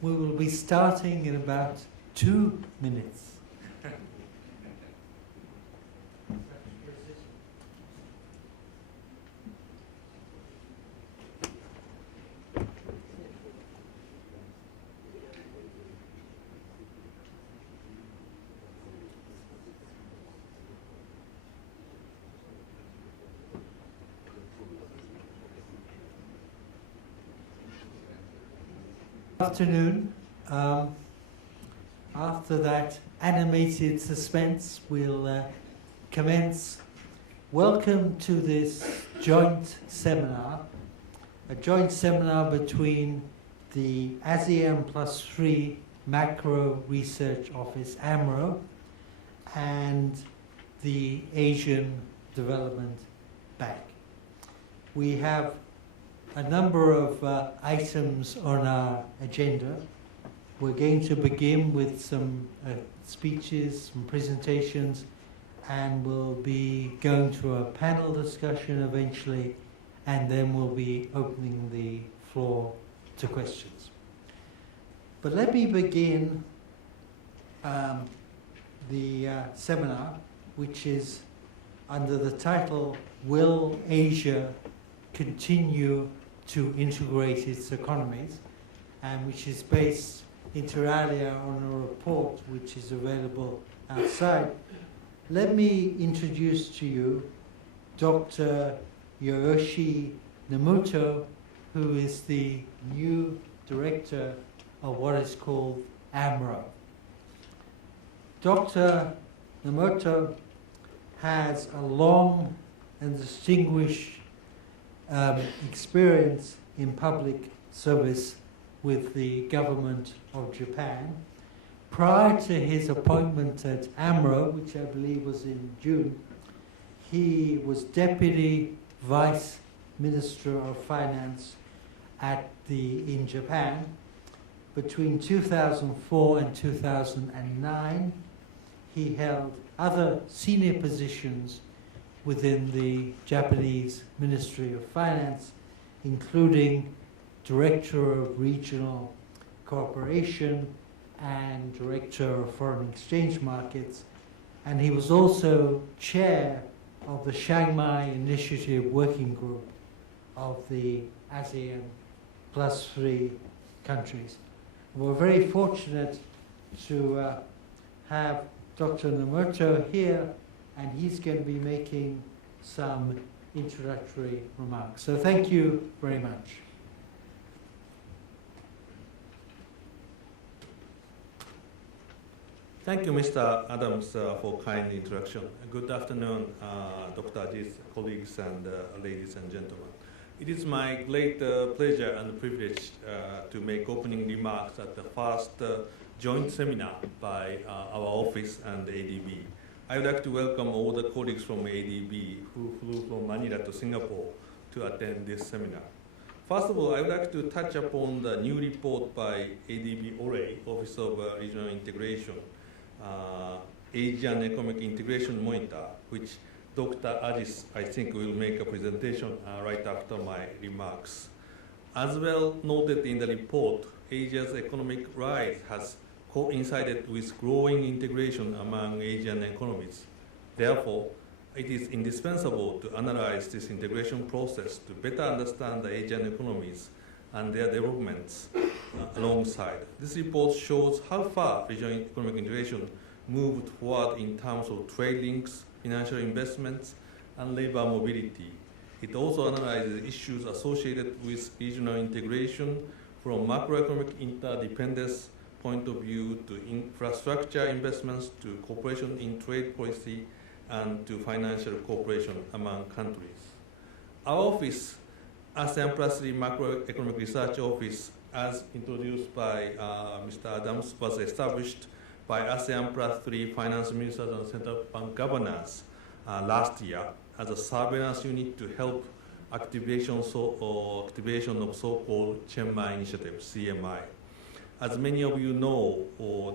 We will be starting in about 2 minutes. Afternoon. After that animated suspense, we'll commence. Welcome to this joint seminar, a joint seminar between the ASEAN +3 Macro Research Office, AMRO, and the Asian Development Bank. We have a number of items on our agenda. We're going to begin with some speeches, some presentations, and we'll be going to a panel discussion eventually, and then we'll be opening the floor to questions. But let me begin the seminar, which is under the title, Will Asia Continue to Integrate Its Economies, and which is based inter alia on a report which is available outside. Let me introduce to you Dr. Yoshi Namoto, who is the new director of what is called AMRO. Dr. Namoto has a long and distinguished experience in public service with the government of Japan. Prior to his appointment at AMRO, which I believe was in June, he was Deputy Vice Minister of Finance in Japan. Between 2004 and 2009, he held other senior positions within the Japanese Ministry of Finance, including Director of Regional Cooperation and Director of Foreign Exchange Markets, and he was also Chair of the Shanghai Initiative Working Group of the ASEAN +3 countries. We're very fortunate to have Dr. Namoto here, and he's going to be making some introductory remarks. So thank you very much. Thank you, Mr. Adams, for kind introduction. Good afternoon, Dr. Ajit, colleagues, and ladies and gentlemen. It is my great pleasure and privilege to make opening remarks at the first joint seminar by our office and ADB. I would like to welcome all the colleagues from ADB who flew from Manila to Singapore to attend this seminar. First of all, I would like to touch upon the new report by ADB ORE, Office of Regional Integration, Asian Economic Integration Monitor, which Dr. Ajis, I think, will make a presentation right after my remarks. As well noted in the report, Asia's economic rise has coincided with growing integration among Asian economies. Therefore, it is indispensable to analyze this integration process to better understand the Asian economies and their developments alongside. This report shows how far regional economic integration moved forward in terms of trade links, financial investments, and labor mobility. It also analyzes issues associated with regional integration from macroeconomic interdependence point of view to infrastructure investments to cooperation in trade policy and to financial cooperation among countries. Our office, ASEAN +3 Macroeconomic Research Office, as introduced by Mr. Adams, was established by ASEAN +3 finance ministers and central bank governors last year as a surveillance unit to help activation of so-called Chiang Mai Initiative, CMI. As many of you know,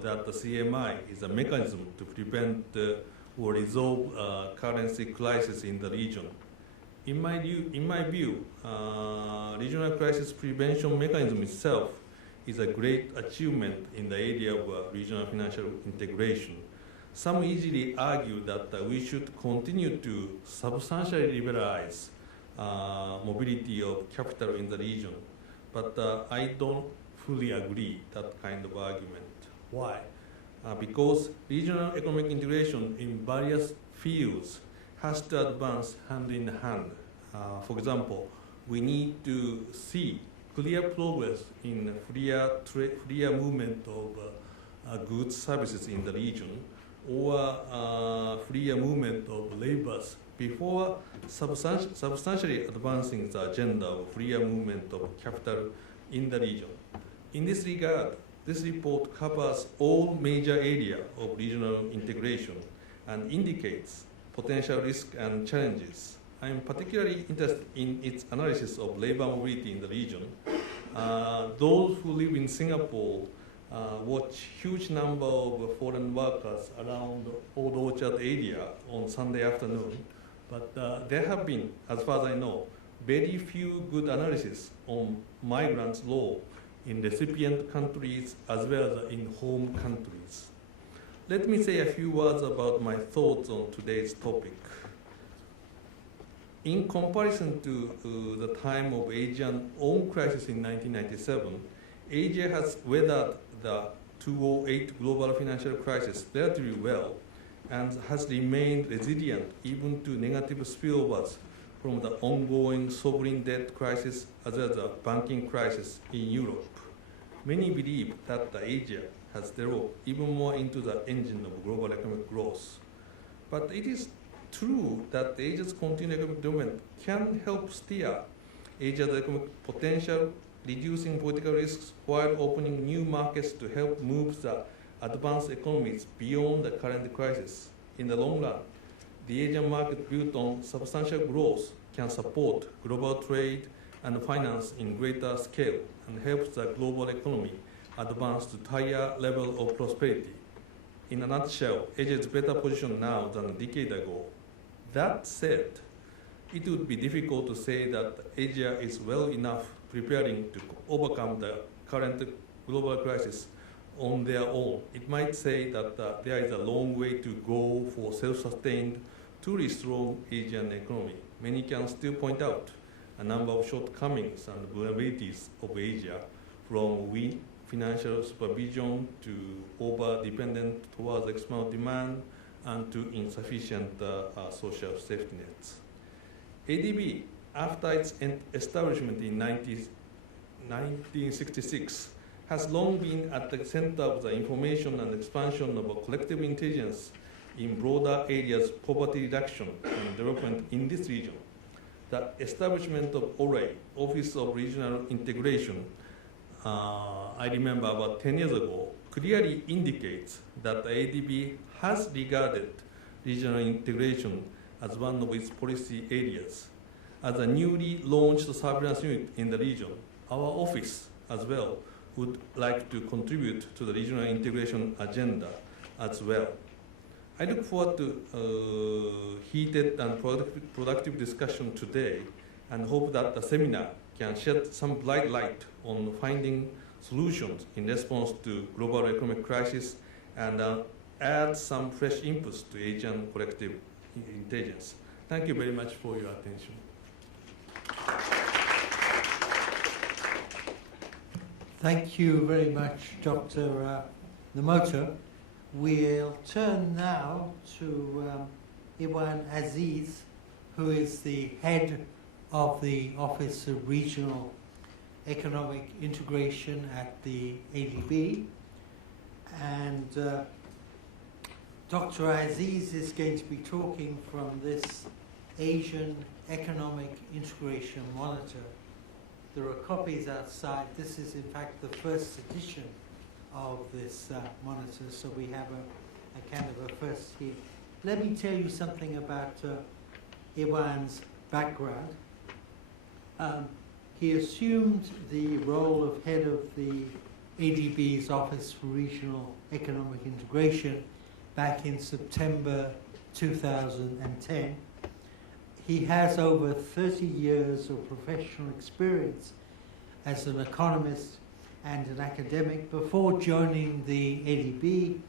that the CMI is a mechanism to prevent or resolve currency crisis in the region. In my view, regional crisis prevention mechanism itself is a great achievement in the area of regional financial integration. Some easily argue that we should continue to substantially liberalize mobility of capital in the region, but I don't fully agree that kind of argument. Why? Because regional economic integration in various fields has to advance hand in hand. For example, we need to see clear progress in freer movement of goods, services in the region, or freer movement of labors before substantially advancing the agenda of freer movement of capital in the region. In this regard, this report covers all major areas of regional integration and indicates potential risks and challenges. I am particularly interested in its analysis of labor mobility in the region. Those who live in Singapore watch huge number of foreign workers around Old Orchard area on Sunday afternoon, but there have been, as far as I know, very few good analysis on migrants' law in recipient countries as well as in home countries. Let me say a few words about my thoughts on today's topic. In comparison to the time of Asia's own crisis in 1997, Asia has weathered the 2008 global financial crisis relatively well and has remained resilient even to negative spillovers from the ongoing sovereign debt crisis as well as the banking crisis in Europe. Many believe that Asia has developed even more into the engine of global economic growth. But it is true that Asia's continued economic development can help steer Asia's economic potential, reducing political risks while opening new markets to help move the advanced economies beyond the current crisis. In the long run, the Asian market built on substantial growth can support global trade and finance in greater scale and helps the global economy advance to higher level of prosperity. In a nutshell, Asia is better positioned now than a decade ago. That said, it would be difficult to say that Asia is well enough preparing to overcome the current global crisis on their own. It might say that there is a long way to go for self-sustained, truly strong Asian economy. Many can still point out a number of shortcomings and vulnerabilities of Asia, from weak financial supervision to over-dependent towards external demand and to insufficient social safety nets. ADB, after its establishment in 1966, has long been at the center of the information and expansion of collective intelligence in broader areas of poverty reduction and development in this region. The establishment of OREI, Office of Regional Integration, I remember about 10 years ago, clearly indicates that the ADB has regarded regional integration as one of its policy areas. As a newly launched surveillance unit in the region, our office as well would like to contribute to the regional integration agenda as well. I look forward to heated and productive discussion today and hope that the seminar can shed some bright light on finding solutions in response to global economic crisis and add some fresh inputs to Asian collective intelligence. Thank you very much for your attention. Thank you very much, Dr. Nomoto. We'll turn now to Iwan Aziz, who is the head of the Office of Regional Economic Integration at the ADB. And Dr. Aziz is going to be talking from this Asian Economic Integration Monitor. There are copies outside. This is, in fact, the first edition of this monitor, so we have a kind of a first here. Let me tell you something about Iwan's background. He assumed the role of head of the ADB's Office for Regional Economic Integration back in September 2010. He has over 30 years of professional experience as an economist and an academic. Before joining the ADB,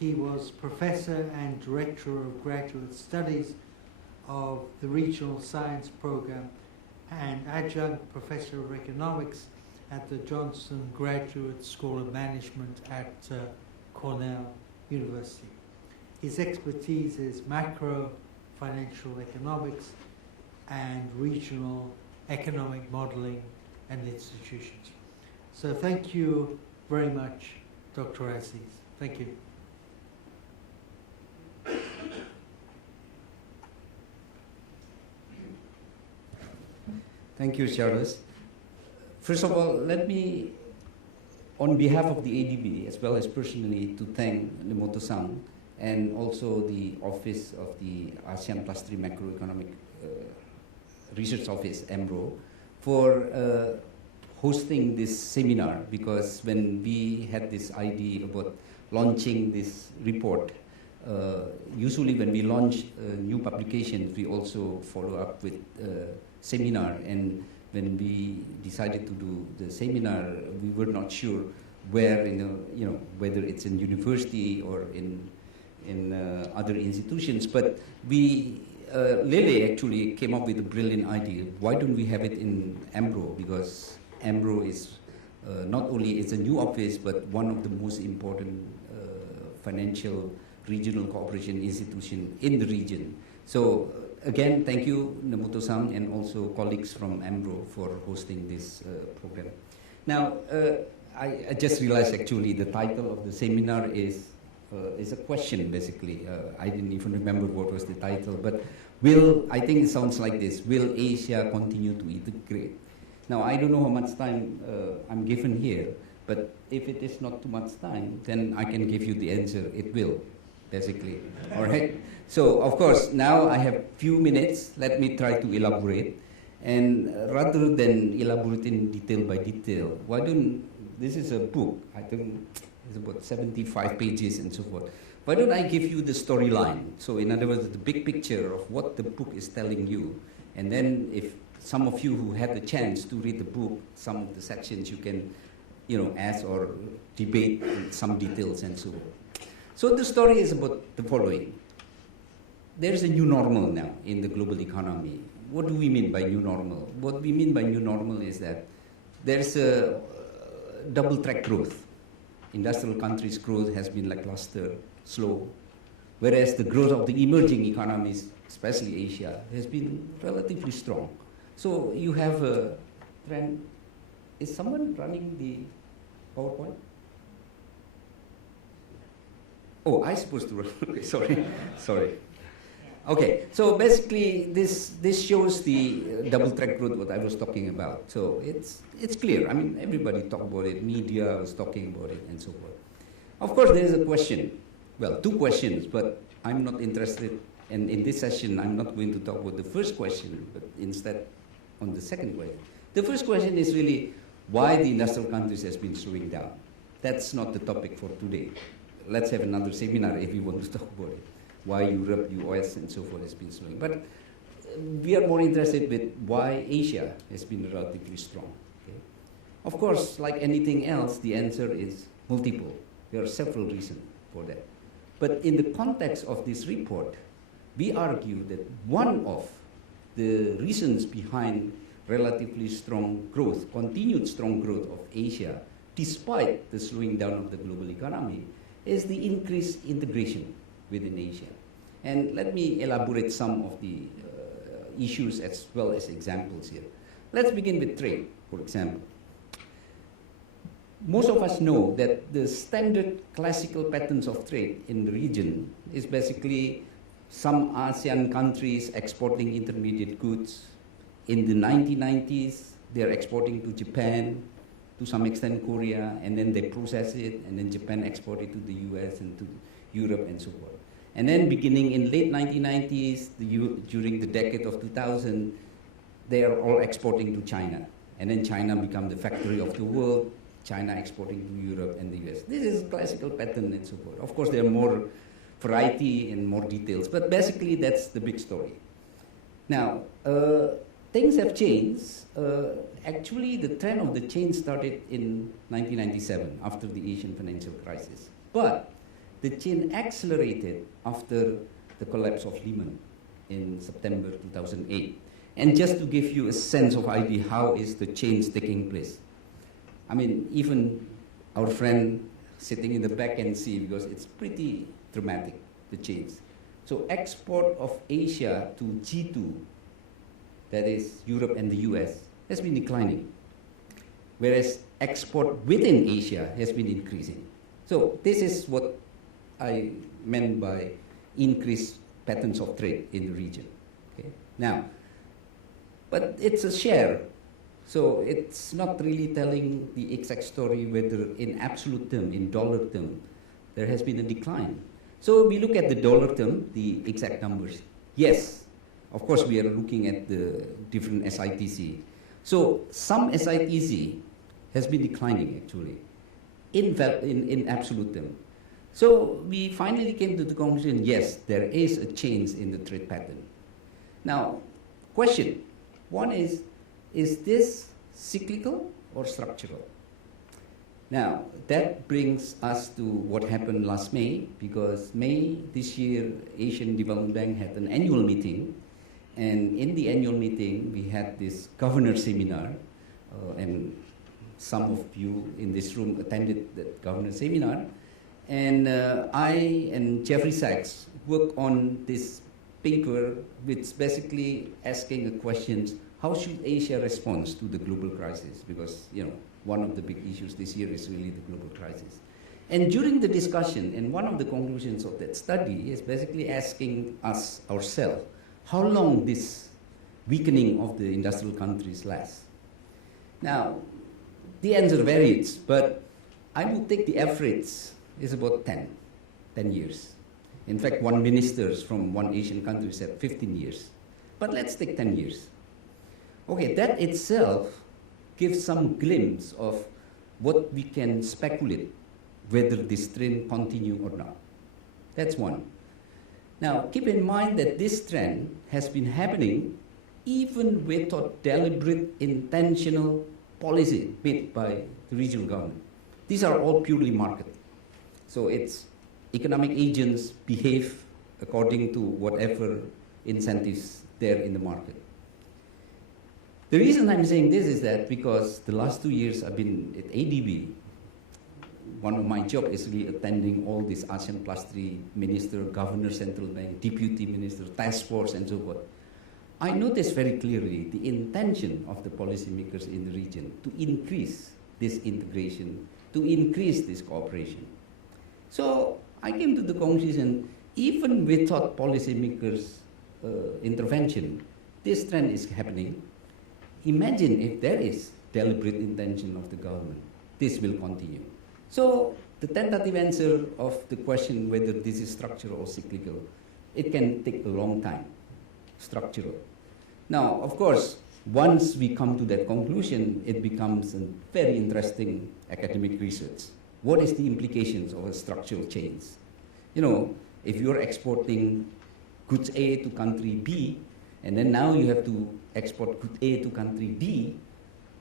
he was professor and director of graduate studies of the Regional Science Program and adjunct professor of economics at the Johnson Graduate School of Management at Cornell University. His expertise is macro financial economics and regional economic modeling and institutions. So thank you very much, Dr. Aziz. Thank you. Thank you, Charles. First of all, let me, on behalf of the ADB, as well as personally, to thank Nemoto-san and also the Office of the ASEAN Plus 3 Macroeconomic Research Office, AMRO, for hosting this seminar, because when we had this idea about launching this report, usually when we launch new publications, we also follow up with seminar, and when we decided to do the seminar, we were not sure where, whether it's in university or in other institutions, but we, Lele actually came up with a brilliant idea. Why don't we have it in AMRO? Because AMRO is not only it's a new office, but one of the most important financial regional cooperation institution in the region. So again, thank you, Nemoto-san, and also colleagues from AMRO for hosting this program. Now, I just realized actually the title of the seminar is a question, basically. I didn't even remember what was the title, but I think it sounds like this: will Asia continue to integrate? Now, I don't know how much time I'm given here, but if it is not too much time, then I can give you the answer. It will, basically. All right? So, of course, now I have few minutes. Let me try to elaborate. And rather than elaborating detail by detail, this is a book, I think it's about 75 pages and so forth. Why don't I give you the storyline? So in other words, the big picture of what the book is telling you. And then if some of you who had the chance to read the book, some of the sections you can, ask or debate some details and so on. So the story is about the following. There's a new normal now in the global economy. What do we mean by new normal? What we mean by new normal is that there's a double track growth. Industrial countries' growth has been lackluster, slow, whereas the growth of the emerging economies, especially Asia, has been relatively strong. So you have a trend. Is someone running the PowerPoint? Oh, I'm supposed to run. Okay, sorry. Okay, so basically this shows the double track growth what I was talking about. So it's clear. I mean, everybody talked about it. Media was talking about it, and so forth. Of course, there is a question. Well, two questions, but I'm not interested. And in this session, I'm not going to talk about the first question, but instead on the second question. The first question is really why the industrial countries has been slowing down. That's not the topic for today. Let's have another seminar if you want to talk about it. Why Europe, US, and so forth has been slowing. But we are more interested with why Asia has been relatively strong. Okay? Of course, like anything else, the answer is multiple. There are several reasons for that. But in the context of this report, we argue that one of the reasons behind relatively strong growth, continued strong growth of Asia, despite the slowing down of the global economy, is the increased integration within Asia. And let me elaborate some of the issues as well as examples here. Let's begin with trade, for example. Most of us know that the standard classical patterns of trade in the region is basically some ASEAN countries exporting intermediate goods. In the 1990s, they're exporting to Japan, to some extent Korea, and then they process it, and then Japan export it to the US and to Europe and so forth. And then beginning in late 1990s, during the decade of 2000, they are all exporting to China. And then China become the factory of the world, China exporting to Europe and the US. This is a classical pattern and so forth. Of course, there are more variety and more details, but basically that's the big story. Now, things have changed. Actually, the trend of the change started in 1997 after the Asian financial crisis. But the change accelerated after the collapse of Lehman in September 2008. And just to give you a sense of idea how is the change taking place. I mean, even our friend sitting in the back can see because it's pretty dramatic, the change. So export of Asia to G2, that is Europe and the US, has been declining, whereas export within Asia has been increasing. So this is what I meant by increased patterns of trade in the region. Okay? Now, but it's a share, so it's not really telling the exact story whether in absolute term, in dollar term, there has been a decline. So we look at the dollar term, the exact numbers. Yes, of course we are looking at the different SITC. So some SITC has been declining actually, in absolute term. So we finally came to the conclusion, yes, there is a change in the trade pattern. Now, question, one is this cyclical or structural? Now, that brings us to what happened last May, because May this year, Asian Development Bank had an annual meeting, and in the annual meeting, we had this governor seminar, and some of you in this room attended the governor seminar, and I and Jeffrey Sachs worked on this paper, which basically asking the questions, how should Asia respond to the global crisis? Because, you know, one of the big issues this year is really the global crisis. And during the discussion, and one of the conclusions of that study is basically asking us ourselves, how long this weakening of the industrial countries lasts? Now, the answer varies, but I would take the average is about 10 years. In fact, one minister from one Asian country said 15 years. But let's take 10 years. Okay, that itself gives some glimpse of what we can speculate whether this trend continue or not. That's one. Now, keep in mind that this trend has been happening even without deliberate, intentional policy made by the regional government. These are all purely market. So it's economic agents behave according to whatever incentives there in the market. The reason I'm saying this is that because the last 2 years I've been at ADB, one of my job is really attending all these ASEAN Plus 3 minister, governor, central bank, deputy minister, task force, and so forth. I noticed very clearly the intention of the policymakers in the region to increase this integration, to increase this cooperation. So I came to the conclusion, even without policymakers' intervention, this trend is happening. Imagine if there is deliberate intention of the government, this will continue. So the tentative answer of the question whether this is structural or cyclical, it can take a long time, structural. Now, of course, once we come to that conclusion, it becomes a very interesting academic research. What is the implications of a structural change? You know, if you're exporting goods A to country B, and then now you have to export good A to country B,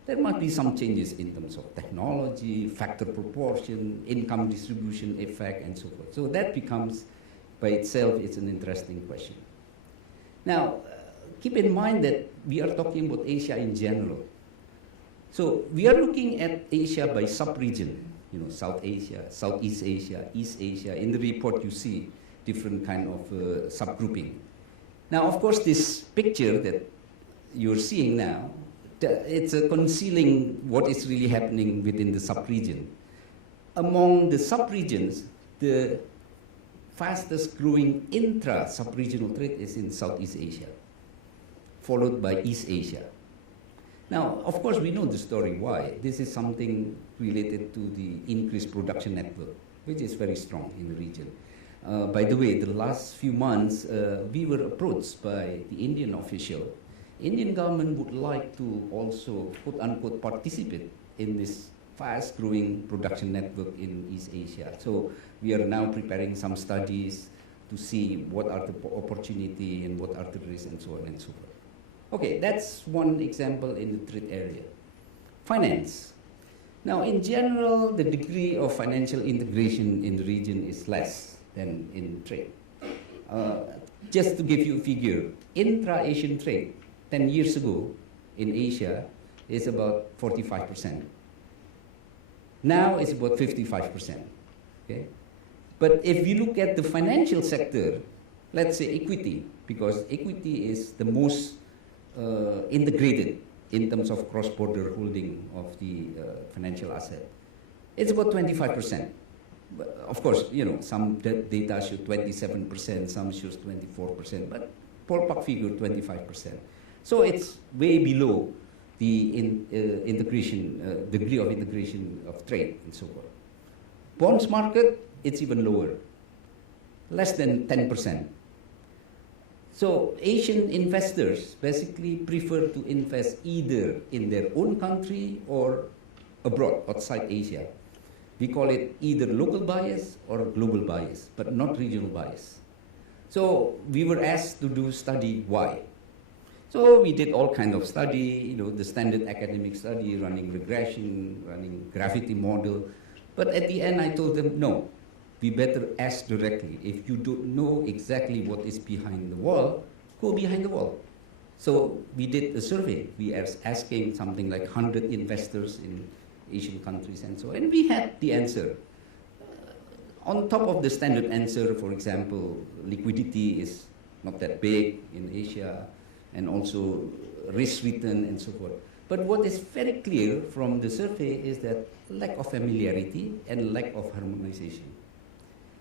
there might be some changes in terms of technology, factor proportion, income distribution effect, and so forth. So that becomes, by itself, it's an interesting question. Now, keep in mind that we are talking about Asia in general. So we are looking at Asia by sub-region, you know, South Asia, Southeast Asia, East Asia. In the report, you see different kind of subgrouping. Now, of course, this picture that you're seeing now, it's concealing what is really happening within the sub-region. Among the sub-regions, the fastest growing intra-sub-regional trade is in Southeast Asia, followed by East Asia. Now, of course, we know the story why. This is something related to the increased production network, which is very strong in the region. By the way, the last few months, we were approached by the Indian official. Indian government would like to also, quote unquote, participate in this fast-growing production network in East Asia. So we are now preparing some studies to see what are the opportunity and what are the risks and so on and so forth. Okay, that's one example in the trade area. Finance. Now, in general, the degree of financial integration in the region is less than in trade. Just to give you a figure, intra-Asian trade 10 years ago in Asia is about 45%. Now it's about 55%. Okay? But if you look at the financial sector, let's say equity, because equity is the most integrated in terms of cross-border holding of the financial asset, it's about 25%. But of course, you know, some data show 27%, some shows 24%, but ballpark figure 25%. So it's way below the integration, degree of integration of trade and so forth. Bonds market, it's even lower, less than 10%. So Asian investors basically prefer to invest either in their own country or abroad, outside Asia. We call it either local bias or global bias, but not regional bias. So we were asked to do study why. So we did all kind of study, you know, the standard academic study, running regression, running gravity model. But at the end I told them, no, we better ask directly. If you don't know exactly what is behind the wall, go behind the wall. So we did a survey. We are asking something like 100 investors in Asian countries and so on, and we had the answer. On top of the standard answer, for example, liquidity is not that big in Asia, and also risk return and so forth. But what is very clear from the survey is that lack of familiarity and lack of harmonization.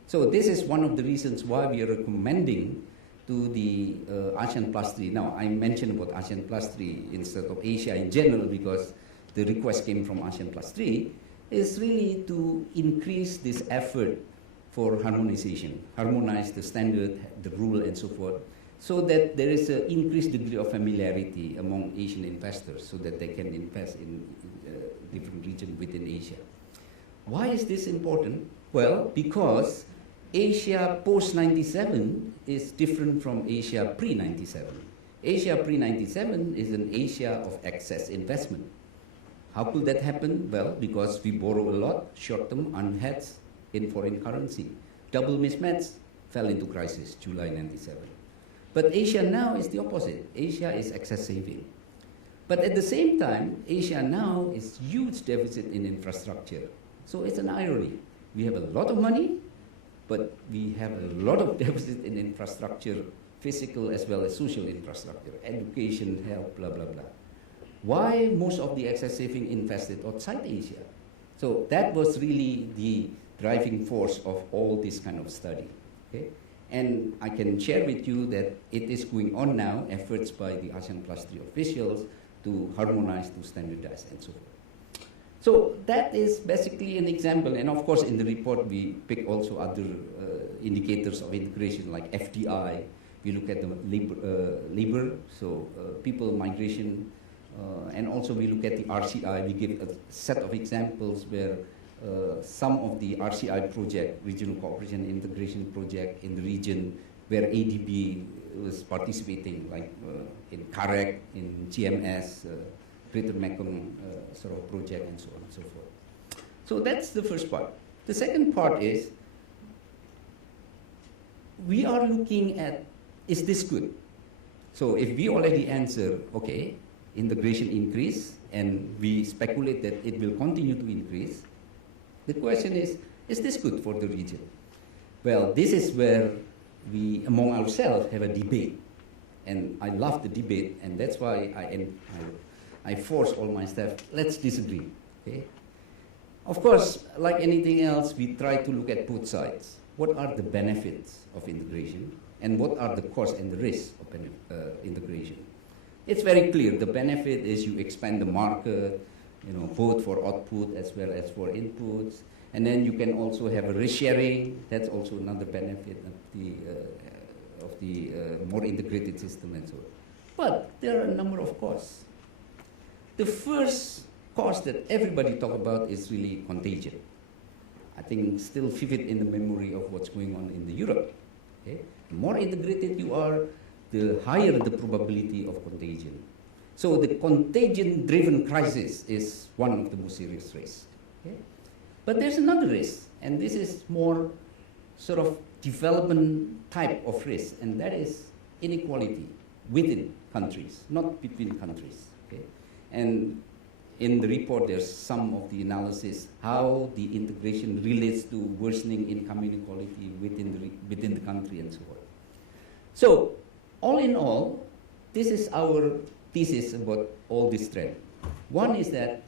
So this is one of the reasons why we are recommending to the ASEAN Plus 3. Now, I mentioned about ASEAN Plus 3 instead of Asia in general because the request came from ASEAN Plus 3, is really to increase this effort for harmonization, harmonize the standard, the rule, and so forth, so that there is an increased degree of familiarity among Asian investors so that they can invest in different regions within Asia. Why is this important? Well, because Asia post-97 is different from Asia pre-97. Asia pre-97 is an Asia of excess investment. How could that happen? Well, because we borrow a lot, short-term, unhedged in foreign currency. Double mismatch fell into crisis, July 97. But Asia now is the opposite. Asia is excess saving. But at the same time, Asia now is huge deficit in infrastructure. So it's an irony. We have a lot of money, but we have a lot of deficit in infrastructure, physical as well as social infrastructure, education, health, blah, blah, blah. Why most of the excess saving invested outside Asia? So that was really the driving force of all this kind of study. Okay? And I can share with you that it is going on now, efforts by the ASEAN Plus 3 officials to harmonize, to standardize, and so forth. So that is basically an example. And of course, in the report, we pick also other indicators of integration like FDI. We look at the labor, so people migration, and also we look at the RCI. We give a set of examples where some of the RCI project, Regional Cooperation and Integration Project in the region where ADB was participating, like in CAREC, in GMS, Greater Mekong sort of project, and so on and so forth. So that's the first part. The second part is we are looking at, is this good? So if we already answer, okay, integration increase, and we speculate that it will continue to increase, the question is this good for the region? Well, this is where we, among ourselves, have a debate. And I love the debate, and that's why I force all my staff, let's disagree. Okay? Of course, like anything else, we try to look at both sides. What are the benefits of integration, and what are the costs and the risks of integration? It's very clear. The benefit is you expand the market, you know, both for output as well as for inputs. And then you can also have a risk sharing. That's also another benefit of the more integrated system and so on. But there are a number of costs. The first cost that everybody talk about is really contagion. I think still vivid in the memory of what's going on in the Europe. Okay? The more integrated you are, the higher the probability of contagion. So the contagion-driven crisis is one of the most serious risks. Okay? But there's another risk, and this is more sort of development type of risk, and that is inequality within countries, not between countries. Okay? And in the report, there's some of the analysis how the integration relates to worsening income inequality within the country and so on. So, all in all, this is our thesis about all this trend. One is that,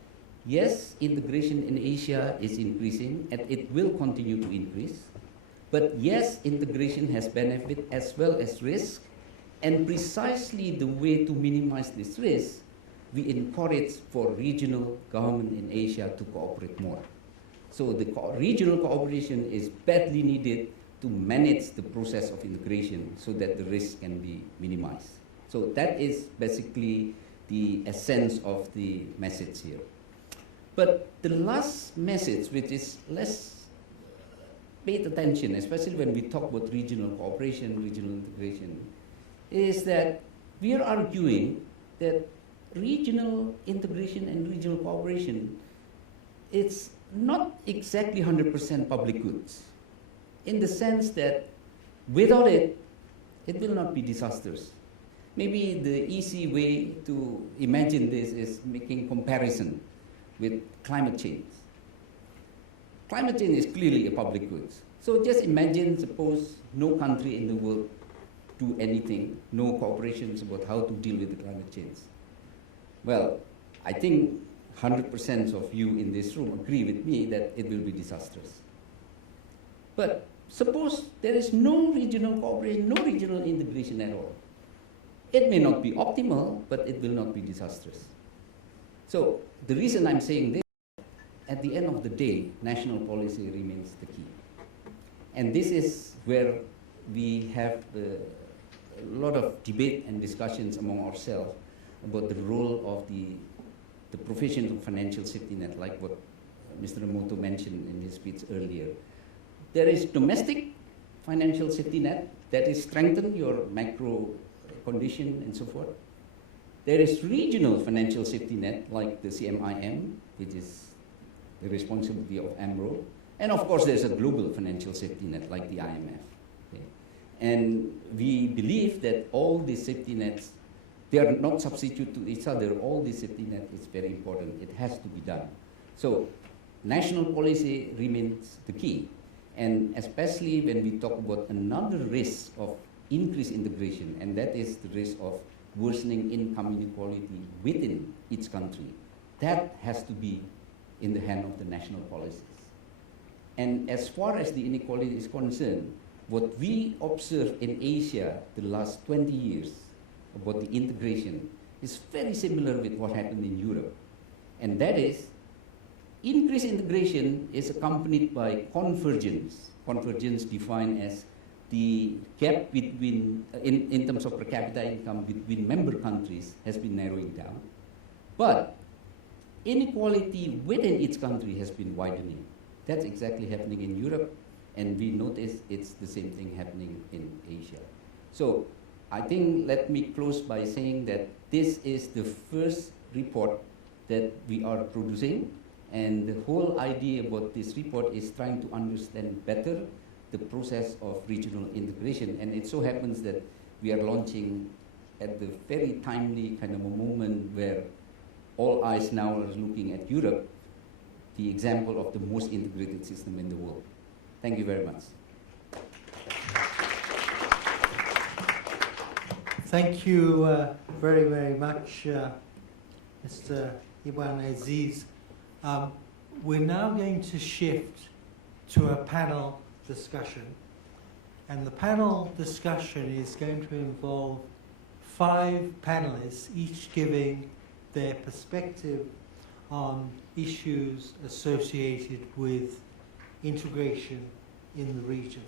yes, integration in Asia is increasing, and it will continue to increase. But yes, integration has benefit as well as risk, and precisely the way to minimize this risk, we encourage for regional government in Asia to cooperate more. So the regional cooperation is badly needed to manage the process of integration so that the risk can be minimized. So that is basically the essence of the message here. But the last message, which is less paid attention, especially when we talk about regional cooperation, regional integration, is that we are arguing that regional integration and regional cooperation, it's not exactly 100% public goods, in the sense that without it, it will not be disastrous. Maybe the easy way to imagine this is making comparison with climate change. Climate change is clearly a public good. So just imagine, suppose no country in the world do anything, no cooperations about how to deal with the climate change. Well, I think 100% of you in this room agree with me that it will be disastrous. But suppose there is no regional cooperation, no regional integration at all. It may not be optimal, but it will not be disastrous. So the reason I'm saying this, at the end of the day, national policy remains the key. And this is where we have a lot of debate and discussions among ourselves about the role of the provision of financial safety net, like what Mr. Emoto mentioned in his speech earlier. There is domestic financial safety net that is strengthen your macro condition and so forth. There is regional financial safety net like the CMIM, which is the responsibility of AMRO. And of course, there's a global financial safety net like the IMF. Okay? And we believe that all these safety nets, they are not substitute to each other. All these safety net is very important. It has to be done. So national policy remains the key. And especially when we talk about another risk of increased integration, and that is the risk of worsening income inequality within each country. That has to be in the hand of the national policies. And as far as the inequality is concerned, what we observe in Asia the last 20 years about the integration is very similar with what happened in Europe. And that is, increased integration is accompanied by convergence. Convergence defined as the gap between, in terms of per capita income between member countries has been narrowing down. But inequality within each country has been widening. That's exactly happening in Europe, and we notice it's the same thing happening in Asia. So I think let me close by saying that this is the first report that we are producing, and the whole idea about this report is trying to understand better the process of regional integration. And it so happens that we are launching at the very timely kind of a moment where all eyes now are looking at Europe, the example of the most integrated system in the world. Thank you very much. Thank you very, very much, Mr. Iwan Aziz. We're now going to shift to a panel discussion. And the panel discussion is going to involve 5 panelists, each giving their perspective on issues associated with integration in the region.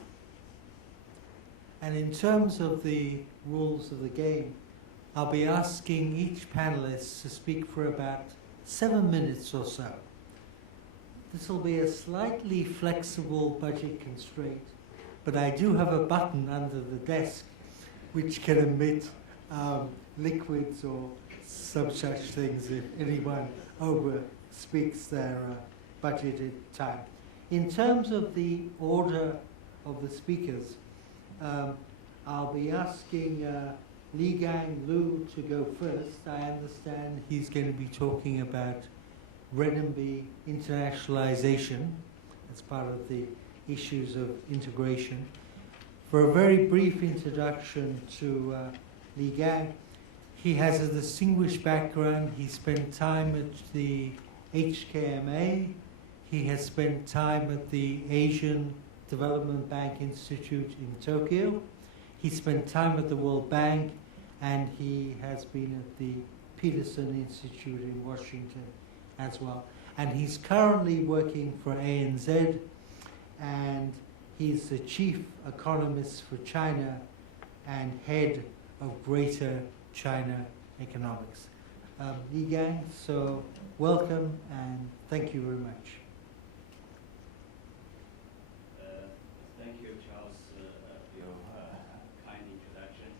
And in terms of the rules of the game, I'll be asking each panelist to speak for about 7 minutes or so. This will be a slightly flexible budget constraint, but I do have a button under the desk which can emit liquids or some such things if anyone over speaks their budgeted time. In terms of the order of the speakers, I'll be asking Li Gang Lu to go first. I understand he's going to be talking about renminbi internationalization as part of the issues of integration. For a very brief introduction to Li Gang, he has a distinguished background. He spent time at the HKMA. He has spent time at the Asian Development Bank Institute in Tokyo. He spent time at the World Bank, and he has been at the Peterson Institute in Washington as well. And he's currently working for ANZ, and he's the chief economist for China and head of Greater China Economics. Li Gang, so welcome and thank you very much. Thank you, Charles, for your kind introduction.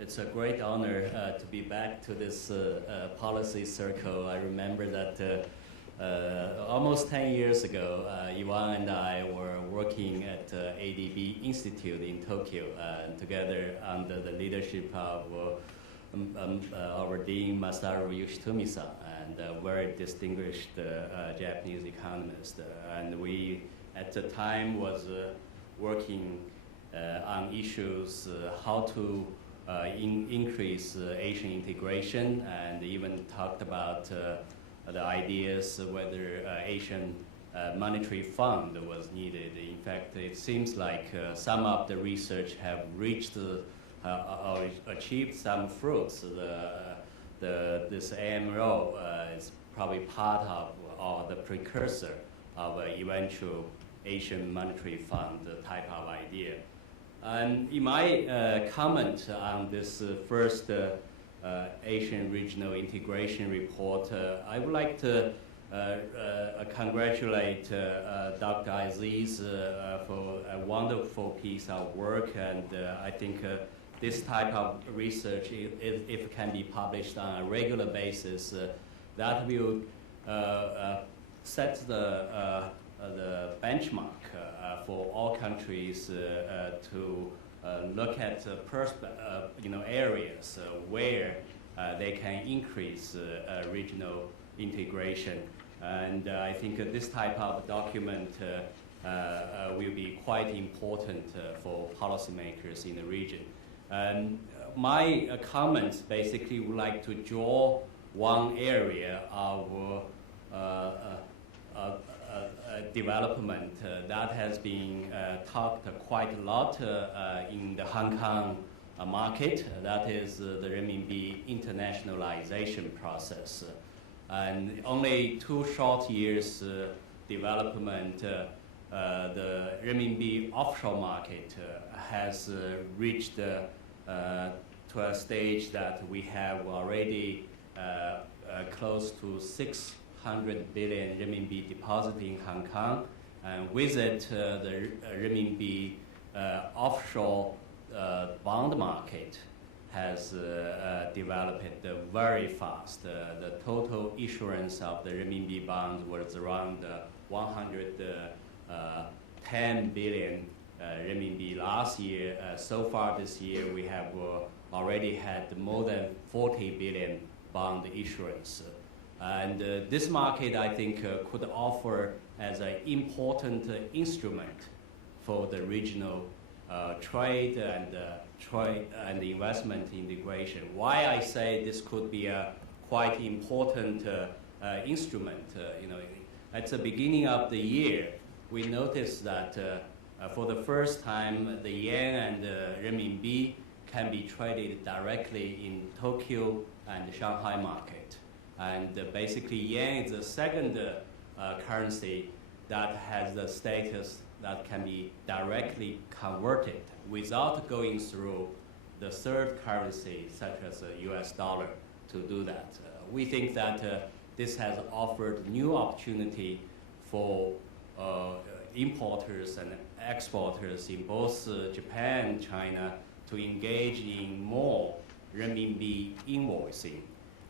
It's a great honor to be back to this policy circle. I remember that almost 10 years ago, Iwan and I were working at ADB Institute in Tokyo together under the leadership of our Dean Masaru Yoshitomi-san, and a very distinguished Japanese economist. And we, at the time, was working on issues how to increase Asian integration, and even talked about the ideas whether Asian monetary fund was needed. In fact, it seems like some of the research have reached or achieved some fruits. This AMRO is probably part of or the precursor of an eventual Asian monetary fund type of idea. And in my comment on this first Asian Regional Integration Report, I would like to congratulate Dr. Aziz for a wonderful piece of work, and I think this type of research, if it can be published on a regular basis, that will set the benchmark for all countries to look at areas where they can increase regional integration. And I think this type of document will be quite important for policymakers in the region. And my comments basically would like to draw one area of development that has been talked quite a lot in the Hong Kong market. That is the renminbi internationalization process. And only 2 short years development, the renminbi offshore market has reached to a stage that we have already close to 600 billion renminbi deposited in Hong Kong. And with it, the renminbi offshore bond market has developed very fast. The total issuance of the renminbi bonds was around 110 billion renminbi last year. So far this year, we have already had more than 40 billion bond issuance. And this market, I think, could offer as an important instrument for the regional trade and investment integration. Why I say this could be a quite important instrument, at the beginning of the year, we noticed that for the first time, the yen and the renminbi can be traded directly in Tokyo and the Shanghai market. And basically, yen is the second currency that has the status that can be directly converted without going through the third currency, such as the US dollar, to do that. We think that this has offered new opportunity for importers and exporters in both Japan and China to engage in more renminbi invoicing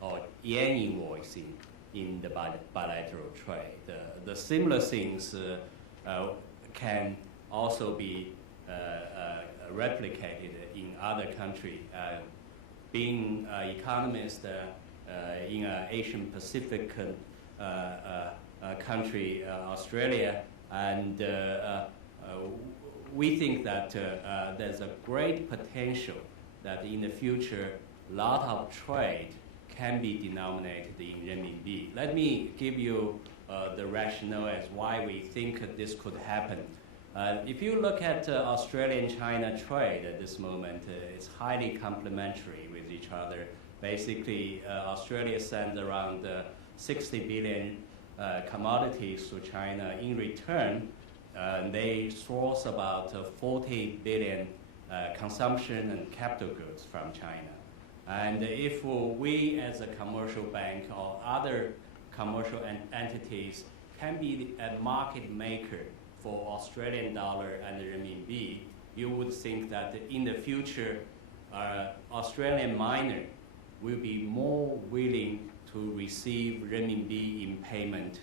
or yen invoicing in the bilateral trade. The similar things can also be replicated in other countries. Being an economist in an Asian Pacific country, Australia, and we think that there's a great potential that in the future, a lot of trade can be denominated in renminbi. Let me give you the rationale as why we think this could happen. If you look at Australian-China trade at this moment, it's highly complementary with each other. Basically, Australia sends around 60 billion commodities to China. In return, they source about 40 billion consumption and capital goods from China. And if we as a commercial bank or other commercial entities can be a market maker for Australian dollar and renminbi, you would think that in the future, Australian miner will be more willing to receive renminbi in payment.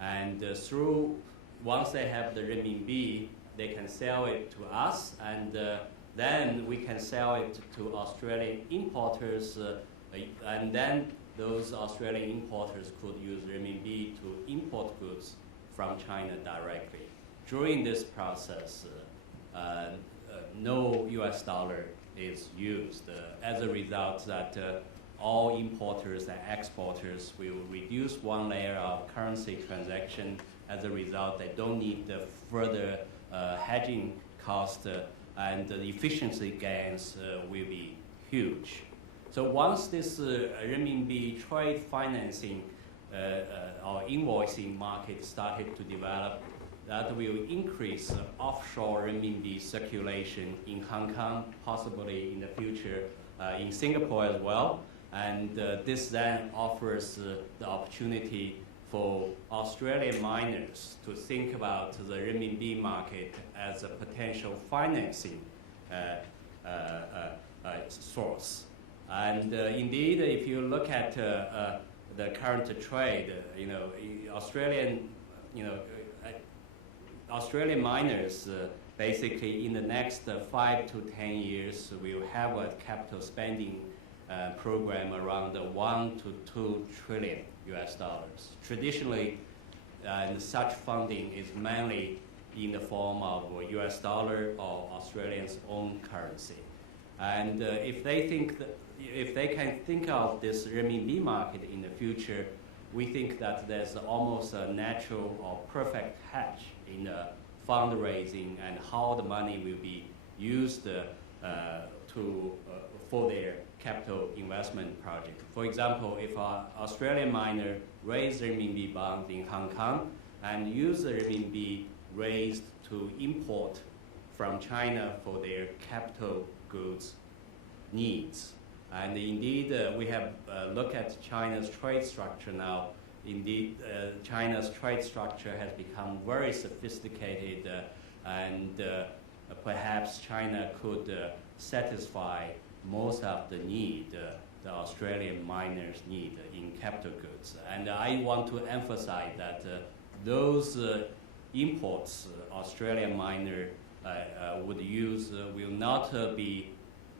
And once they have the renminbi, they can sell it to us, and then we can sell it to Australian importers, and then those Australian importers could use renminbi to import goods from China directly. During this process, no US dollar is used. As a result, that all importers and exporters will reduce one layer of currency transaction. As a result, they don't need the further hedging cost, and the efficiency gains will be huge. So once this renminbi trade financing or invoicing market started to develop, that will increase offshore renminbi circulation in Hong Kong, possibly in the future in Singapore as well. And this then offers the opportunity for Australian miners to think about the renminbi market as a potential financing source. And indeed, if you look at the current trade, Australian miners basically in the next 5 to 10 years will have a capital spending program around 1 to 2 trillion US dollars. Traditionally, such funding is mainly in the form of US dollar or Australians' own currency. And if they can think of this renminbi market in the future, we think that there's almost a natural or perfect hedge in the fundraising and how the money will be used for their capital investment project. For example, if an Australian miner raised renminbi bonds in Hong Kong and use the renminbi raised to import from China for their capital goods needs. And indeed, we have looked at China's trade structure now. Indeed, China's trade structure has become very sophisticated, and perhaps China could satisfy most of the need the Australian miners need in capital goods. And I want to emphasize that those imports Australian miner would use will not be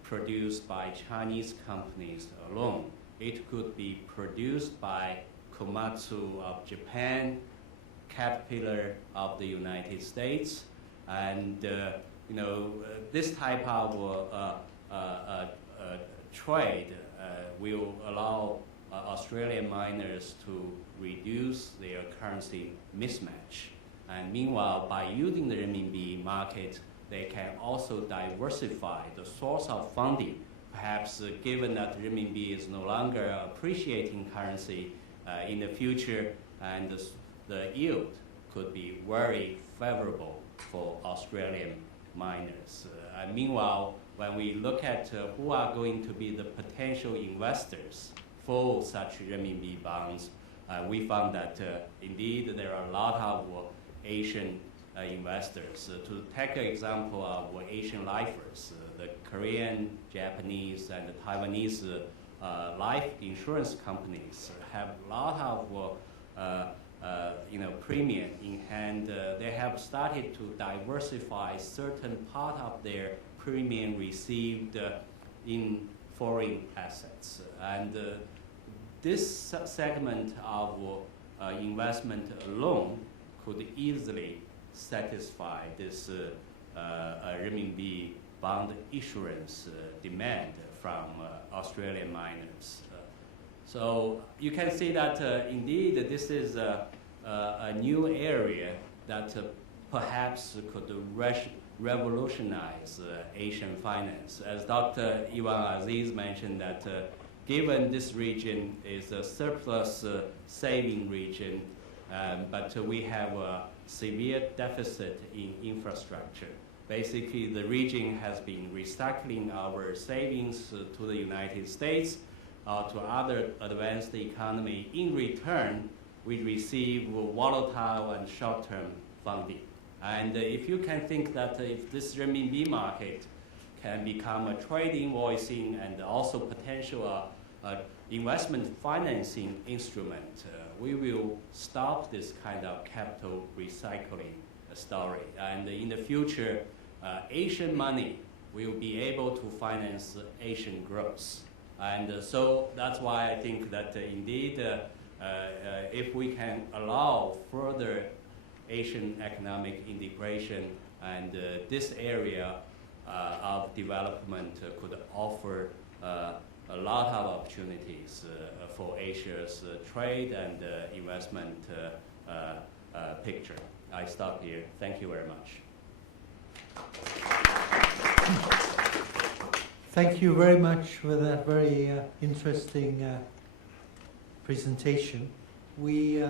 produced by Chinese companies alone. It could be produced by Komatsu of Japan, Caterpillar of the United States, and this type of trade will allow Australian miners to reduce their currency mismatch. And meanwhile, by using the renminbi market, they can also diversify the source of funding. Perhaps given that renminbi is no longer appreciating currency in the future, and the yield could be very favorable for Australian miners. And meanwhile, when we look at who are going to be the potential investors for such renminbi bonds, we found that indeed there are a lot of Asian investors. To take an example of Asian lifers, the Korean, Japanese, and the Taiwanese life insurance companies have a lot of premium in hand. They have started to diversify certain part of their premium received in foreign assets. And this segment of investment alone could easily satisfy this renminbi bond issuance demand from Australian miners. So you can see that indeed this is a new area that perhaps could revolutionize Asian finance. As Dr. Iwan Aziz mentioned that given this region is a surplus saving region, but we have a severe deficit in infrastructure. Basically, the region has been recycling our savings to the United States, to other advanced economy. In return, we receive volatile and short-term funding. And if you can think that if this renminbi market can become a trade invoicing and also potential investment financing instrument, we will stop this kind of capital recycling story. And in the future, Asian money will be able to finance Asian growth. And so that's why I think that indeed, if we can allow further Asian economic integration, and this area of development could offer a lot of opportunities for Asia's trade and investment picture. I stop here. Thank you very much. Thank you very much for that very interesting presentation. We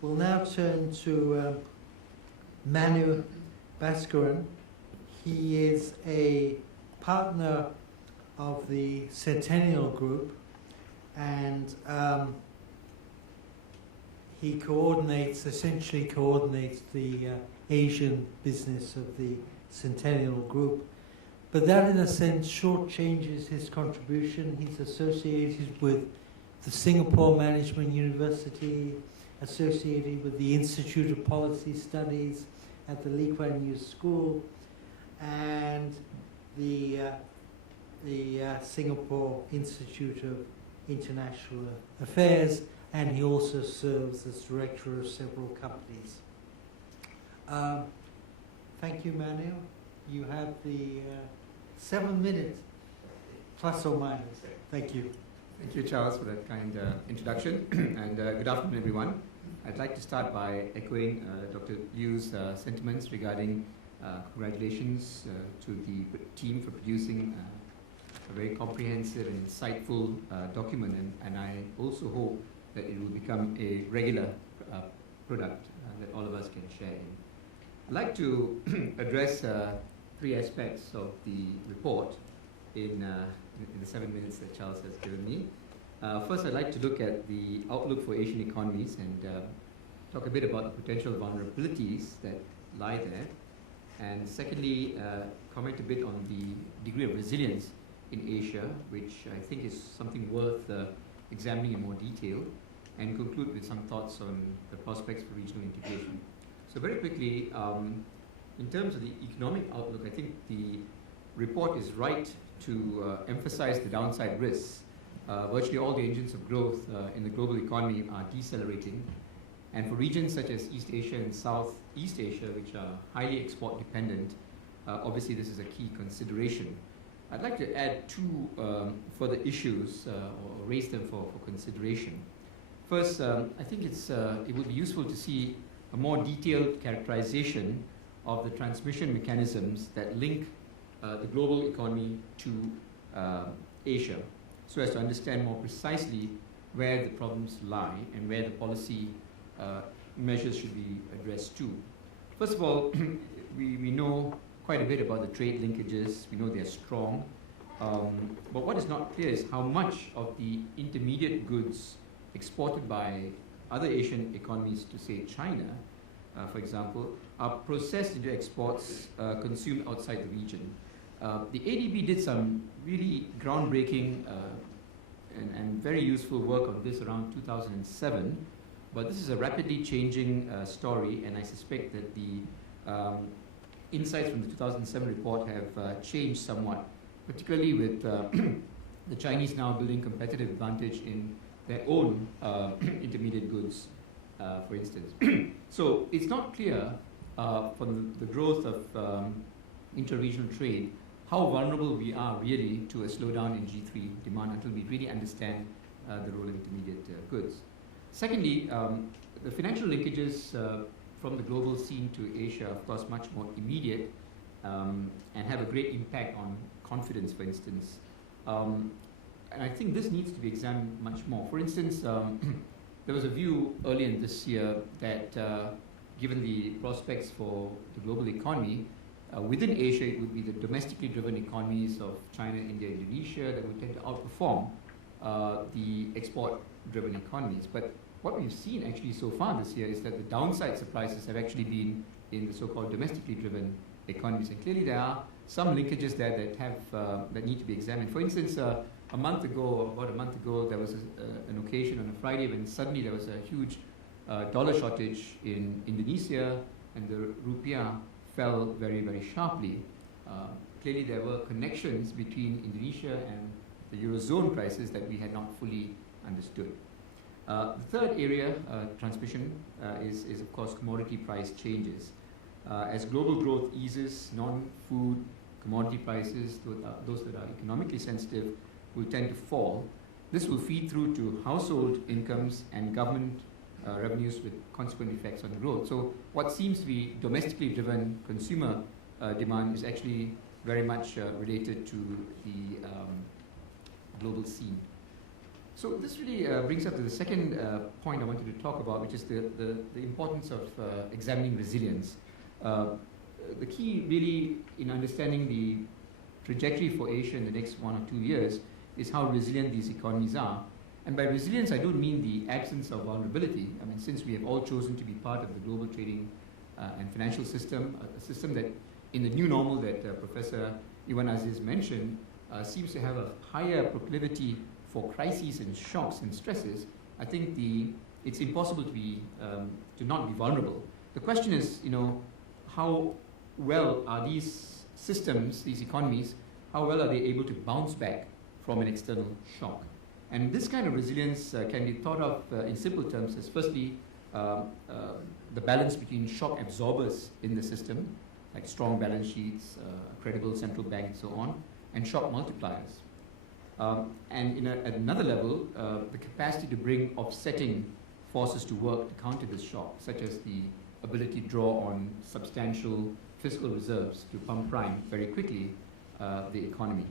will now turn to Manu Bhaskaran. He is a partner of the Centennial Group, and he essentially coordinates the Asian business of the Centennial Group. But that, in a sense, shortchanges his contribution. He's associated with the Singapore Management University, associated with the Institute of Policy Studies at the Lee Kuan Yew School, and the Singapore Institute of International Affairs, and he also serves as director of several companies. Thank you, Manu. You have the 7 minutes, plus or minus. Thank you. Thank you, Charles, for that kind introduction. And good afternoon, everyone. I'd like to start by echoing Dr. Liu's sentiments regarding congratulations to the team for producing a very comprehensive and insightful document. And I also hope that it will become a regular product that all of us can share in. I'd like to address 3 aspects of the report in the 7 minutes that Charles has given me. First, I'd like to look at the outlook for Asian economies and talk a bit about the potential vulnerabilities that lie there. And secondly, comment a bit on the degree of resilience in Asia, which I think is something worth examining in more detail, and conclude with some thoughts on the prospects for regional integration. So very quickly, in terms of the economic outlook, I think the report is right to emphasize the downside risks. Virtually all the engines of growth in the global economy are decelerating. And for regions such as East Asia and Southeast Asia, which are highly export dependent, obviously this is a key consideration. I'd like to add 2 further issues or raise them for consideration. First, I think it would be useful to see a more detailed characterization of the transmission mechanisms that link the global economy to Asia, so as to understand more precisely where the problems lie and where the policy measures should be addressed to. First of all, we know quite a bit about the trade linkages. We know they're strong. But what is not clear is how much of the intermediate goods exported by other Asian economies to, say, China, for example, are processed into exports consumed outside the region. The ADB did some really groundbreaking and very useful work on this around 2007, but this is a rapidly changing story, and I suspect that the insights from the 2007 report have changed somewhat, particularly with the Chinese now building competitive advantage in their own intermediate goods, for instance. So it's not clear from the growth of inter-regional trade how vulnerable we are really to a slowdown in G3 demand until we really understand the role of intermediate goods. Secondly, the financial linkages from the global scene to Asia, of course, much more immediate and have a great impact on confidence, for instance. And I think this needs to be examined much more. For instance, there was a view earlier in this year that given the prospects for the global economy, within Asia it would be the domestically driven economies of China, India, Indonesia that would tend to outperform the export-driven economies. But what we've seen actually so far this year is that the downside surprises have actually been in the so-called domestically driven economies. And clearly there are some linkages there that have that need to be examined. For instance, about a month ago, there was an occasion on a Friday when suddenly there was a huge dollar shortage in Indonesia, and the rupiah fell very, very sharply. Clearly there were connections between Indonesia and the Eurozone crisis that we had not fully understood. The third area, transmission, is of course commodity price changes. As global growth eases, non-food commodity prices, those that are economically sensitive, will tend to fall. This will feed through to household incomes and government revenues with consequent effects on growth. So what seems to be domestically driven consumer demand is actually very much related to the global scene. So this really brings us to the second point I wanted to talk about, which is the importance of examining resilience. The key really in understanding the trajectory for Asia in the next 1 or 2 years is how resilient these economies are. And by resilience, I don't mean the absence of vulnerability. I mean, since we have all chosen to be part of the global trading and financial system, a system that in the new normal that Professor Iwan Aziz mentioned seems to have a higher proclivity for crises and shocks and stresses, I think it's impossible to not be vulnerable. The question is, how well are these systems, these economies, how well are they able to bounce back from an external shock? And this kind of resilience can be thought of in simple terms as firstly, the balance between shock absorbers in the system, like strong balance sheets, credible central bank, and so on, and shock multipliers. And at another level, the capacity to bring offsetting forces to work to counter this shock, such as the ability to draw on substantial fiscal reserves to pump prime very quickly the economy.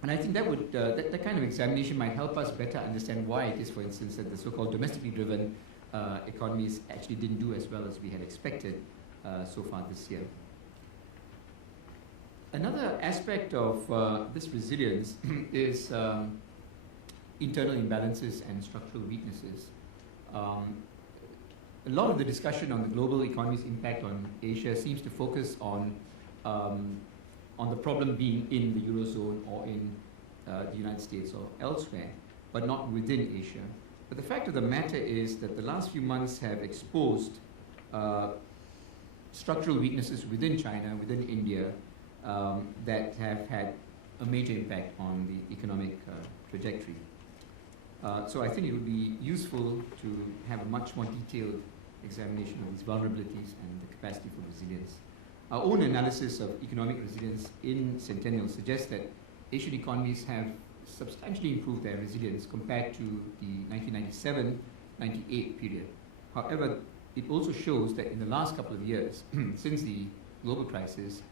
And I think that kind of examination might help us better understand why it is, for instance, that the so-called domestically driven economies actually didn't do as well as we had expected so far this year. Another aspect of this resilience is internal imbalances and structural weaknesses. A lot of the discussion on the global economy's impact on Asia seems to focus on the problem being in the Eurozone or in the United States or elsewhere, but not within Asia. But the fact of the matter is that the last few months have exposed structural weaknesses within China, within India, that have had a major impact on the economic trajectory. So I think it would be useful to have a much more detailed examination of these vulnerabilities and the capacity for resilience. Our own analysis of economic resilience in Centennial suggests that Asian economies have substantially improved their resilience compared to the 1997-98 period. However, it also shows that in the last couple of years, since the global crisis,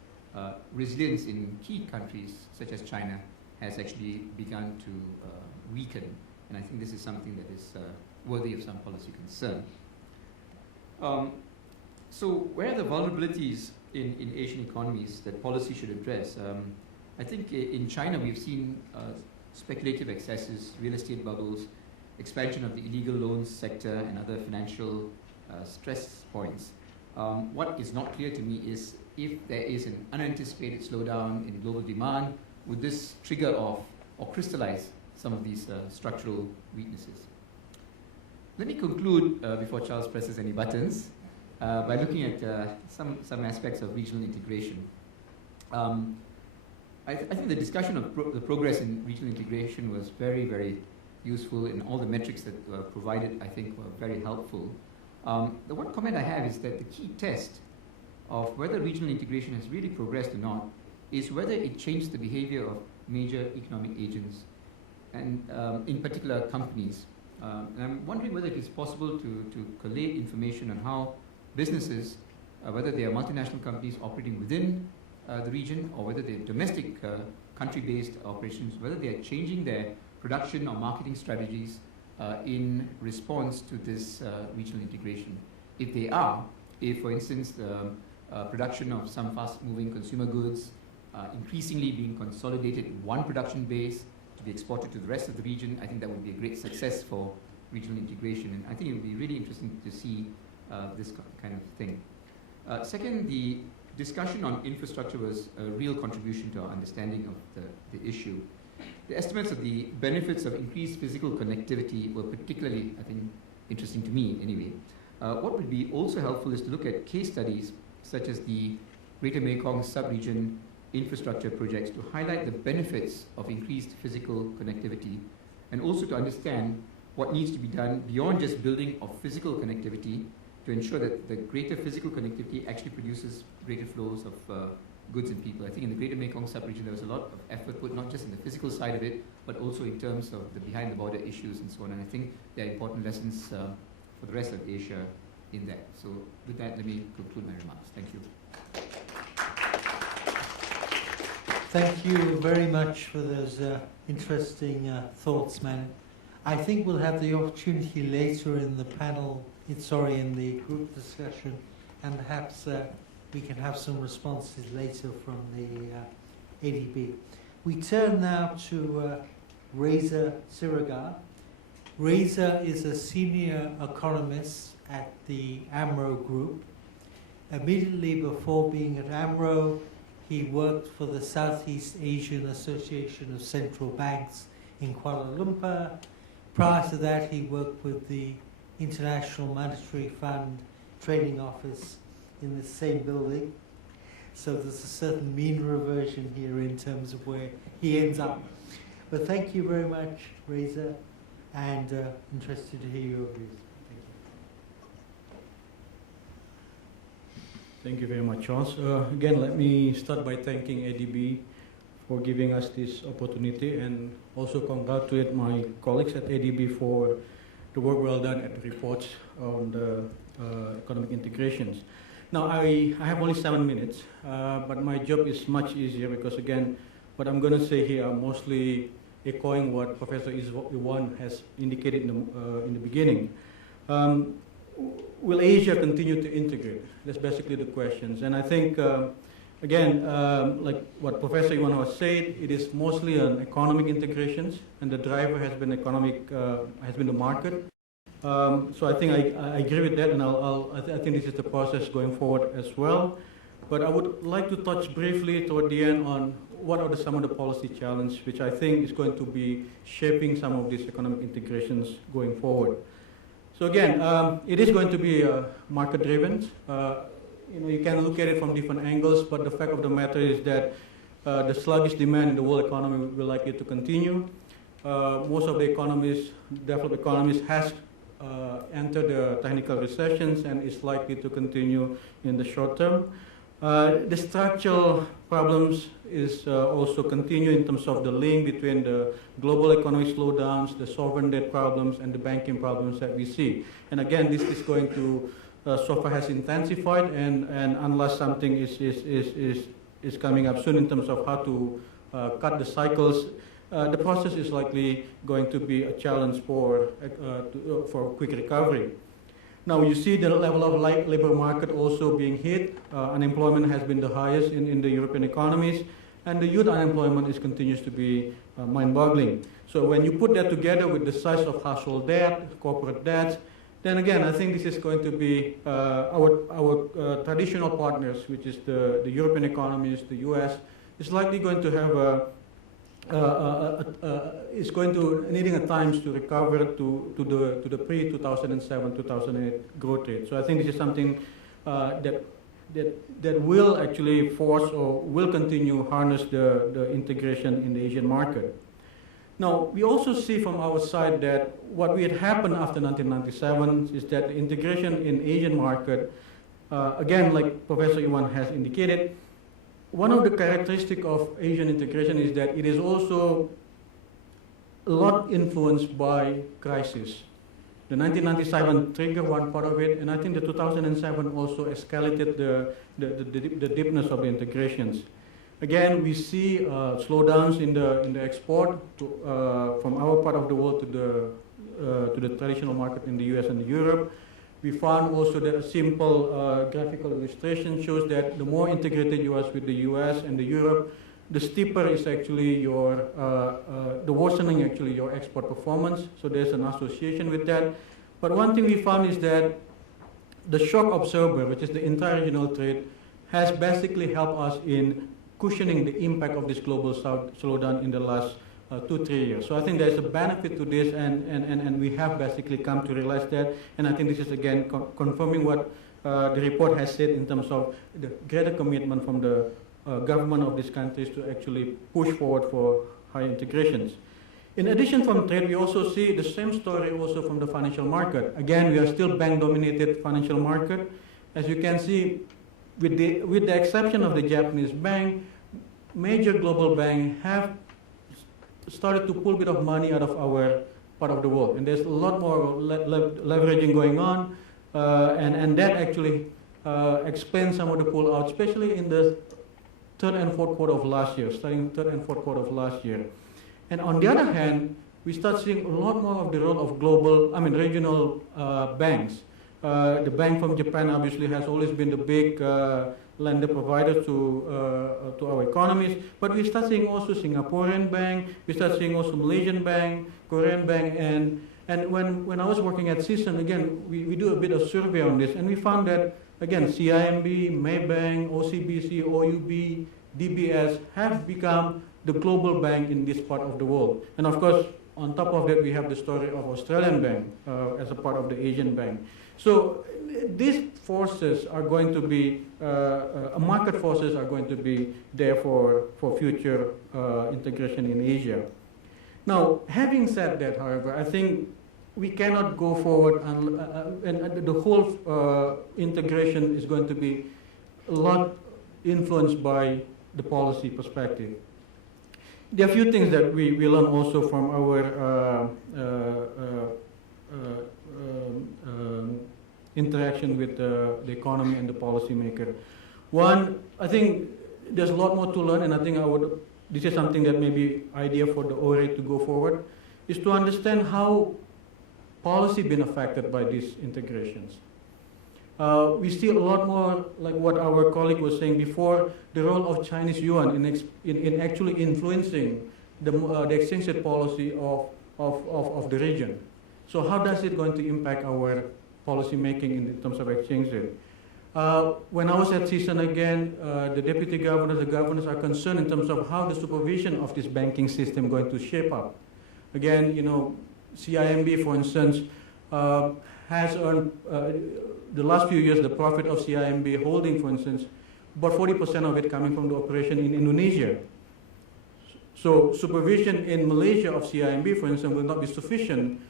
resilience in key countries such as China has actually begun to weaken. And I think this is something that is worthy of some policy concern. So where are the vulnerabilities in Asian economies that policy should address? I think in China we've seen speculative excesses, real estate bubbles, expansion of the illegal loans sector and other financial stress points. What is not clear to me is if there is an unanticipated slowdown in global demand, would this trigger off or crystallize some of these structural weaknesses? Let me conclude before Charles presses any buttons by looking at some aspects of regional integration. I think the discussion of the progress in regional integration was very, very useful, and all the metrics that were provided, I think, were very helpful. The one comment I have is that the key test of whether regional integration has really progressed or not is whether it changed the behavior of major economic agents, and in particular companies. And I'm wondering whether it is possible to collate information on how businesses, whether they are multinational companies operating within the region or whether they're domestic country-based operations, whether they are changing their production or marketing strategies in response to this regional integration. If they are, if for instance the production of some fast-moving consumer goods increasingly being consolidated in one production base to be exported to the rest of the region, I think that would be a great success for regional integration, and I think it would be really interesting to see this kind of thing. Second, the discussion on infrastructure was a real contribution to our understanding of the issue. The estimates of the benefits of increased physical connectivity were particularly, I think, interesting to me anyway. What would be also helpful is to look at case studies such as the Greater Mekong sub-region infrastructure projects to highlight the benefits of increased physical connectivity, and also to understand what needs to be done beyond just building of physical connectivity to ensure that the greater physical connectivity actually produces greater flows of goods and people. I think in the Greater Mekong sub-region there was a lot of effort put not just in the physical side of it, but also in terms of the behind-the-border issues and so on. And I think there are important lessons for the rest of Asia in that. So with that, let me conclude my remarks. Thank you. Thank you very much for those interesting thoughts, man. I think we'll have the opportunity later in the panel, in the group discussion, and perhaps we can have some responses later from the ADB. We turn now to Reza Siragar. Reza is a senior economist at the AMRO Group. Immediately before being at AMRO, he worked for the Southeast Asian Association of Central Banks in Kuala Lumpur. Prior to that, he worked with the International Monetary Fund Trading Office in the same building. So there's a certain mean reversion here in terms of where he ends up. But thank you very much, Reza, and interested to hear your views. Thank you very much, Charles. Again, let me start by thanking ADB for giving us this opportunity, and also congratulate my colleagues at ADB for the work well done at the reports on the economic integrations. Now, I have only 7 minutes, but my job is much easier because, again, what I'm going to say here are mostly echoing what Professor Iwan has indicated in the beginning. Will Asia continue to integrate? That's basically the questions. And I think, again, like what Professor Iwan has said, it is mostly on economic integrations, and the driver has been the market. So I think I agree with that, and I think this is the process going forward as well. But I would like to touch briefly toward the end on what are some of the policy challenges which I think is going to be shaping some of these economic integrations going forward. So again, it is going to be market-driven. You can look at it from different angles, but the fact of the matter is that the sluggish demand in the world economy will likely to continue. Most of the economies, developed economies, has entered the technical recessions and is likely to continue in the short term. The structural problems is also continue in terms of the link between the global economic slowdowns, the sovereign debt problems, and the banking problems that we see. And again, this is going to so far has intensified, and unless something is coming up soon in terms of how to cut the cycles, the process is likely going to be a challenge for quick recovery. Now you see the level of labor market also being hit. Unemployment has been the highest in the European economies, and the youth unemployment continues to be mind-boggling. So when you put that together with the size of household debt, corporate debt, then again, I think this is going to be our traditional partners, which is the European economies, the US, is likely going to have is going to needing a time to recover to the pre-2007 2008 growth rate. So I think this is something that will actually force or will continue harness the integration in the Asian market. Now, we also see from our side that what had happened after 1997 is that the integration in Asian market, again, like Professor Iwan has indicated, one of the characteristics of Asian integration is that it is also a lot influenced by crisis. The 1997 triggered one part of it, and I think the 2007 also escalated the deepness of the integrations. Again, we see slowdowns in the export from our part of the world to the traditional market in the US and Europe. We found also that a simple graphical illustration shows that the more integrated you are with the US and the Europe, the steeper is actually your, the worsening actually your export performance. So there's an association with that. But one thing we found is that the shock absorber, which is the intra-regional trade, has basically helped us in cushioning the impact of this global slowdown in the last 2-3 years. So I think there's a benefit to this, and we have basically come to realize that. And I think this is again confirming what the report has said in terms of the greater commitment from the government of these countries to actually push forward for high integrations. In addition from trade, we also see the same story also from the financial market. Again, we are still bank-dominated financial market. As you can see, with the exception of the Japanese bank, major global banks have started to pull a bit of money out of our part of the world. And there's a lot more leveraging going on, and that actually explains some of the pull out, especially in the third and fourth quarter of last year, starting third and fourth quarter of last year. And on the other hand, we start seeing a lot more of the role of regional banks. The bank from Japan obviously has always been the big lender provider to our economies, but we start seeing also Singaporean bank, we start seeing also Malaysian bank, Korean bank, and when I was working at CSUN, again, we do a bit of survey on this, and we found that, again, CIMB, Maybank, OCBC, OUB, DBS have become the global bank in this part of the world. And of course, on top of that, we have the story of Australian bank as a part of the Asian bank. So these forces are going to be, market forces are going to be there for future integration in Asia. Now, having said that, however, I think we cannot go forward and the whole integration is going to be a lot influenced by the policy perspective. There are a few things that we learn also from our interaction with the economy and the policymaker. One, I think there's a lot more to learn, and I think this is something that may be idea for the ORA to go forward, is to understand how policy been affected by these integrations. We see a lot more, like what our colleague was saying before, the role of Chinese yuan in actually influencing the exchange rate policy of the region. So how does it going to impact our policy making in terms of exchange rate? When I was at CSUN again, the deputy governors, the governors are concerned in terms of how the supervision of this banking system going to shape up. Again, you know, CIMB, for instance, has earned, the last few years, the profit of CIMB holding, for instance, about 40% of it coming from the operation in Indonesia. So supervision in Malaysia of CIMB, for instance, will not be sufficient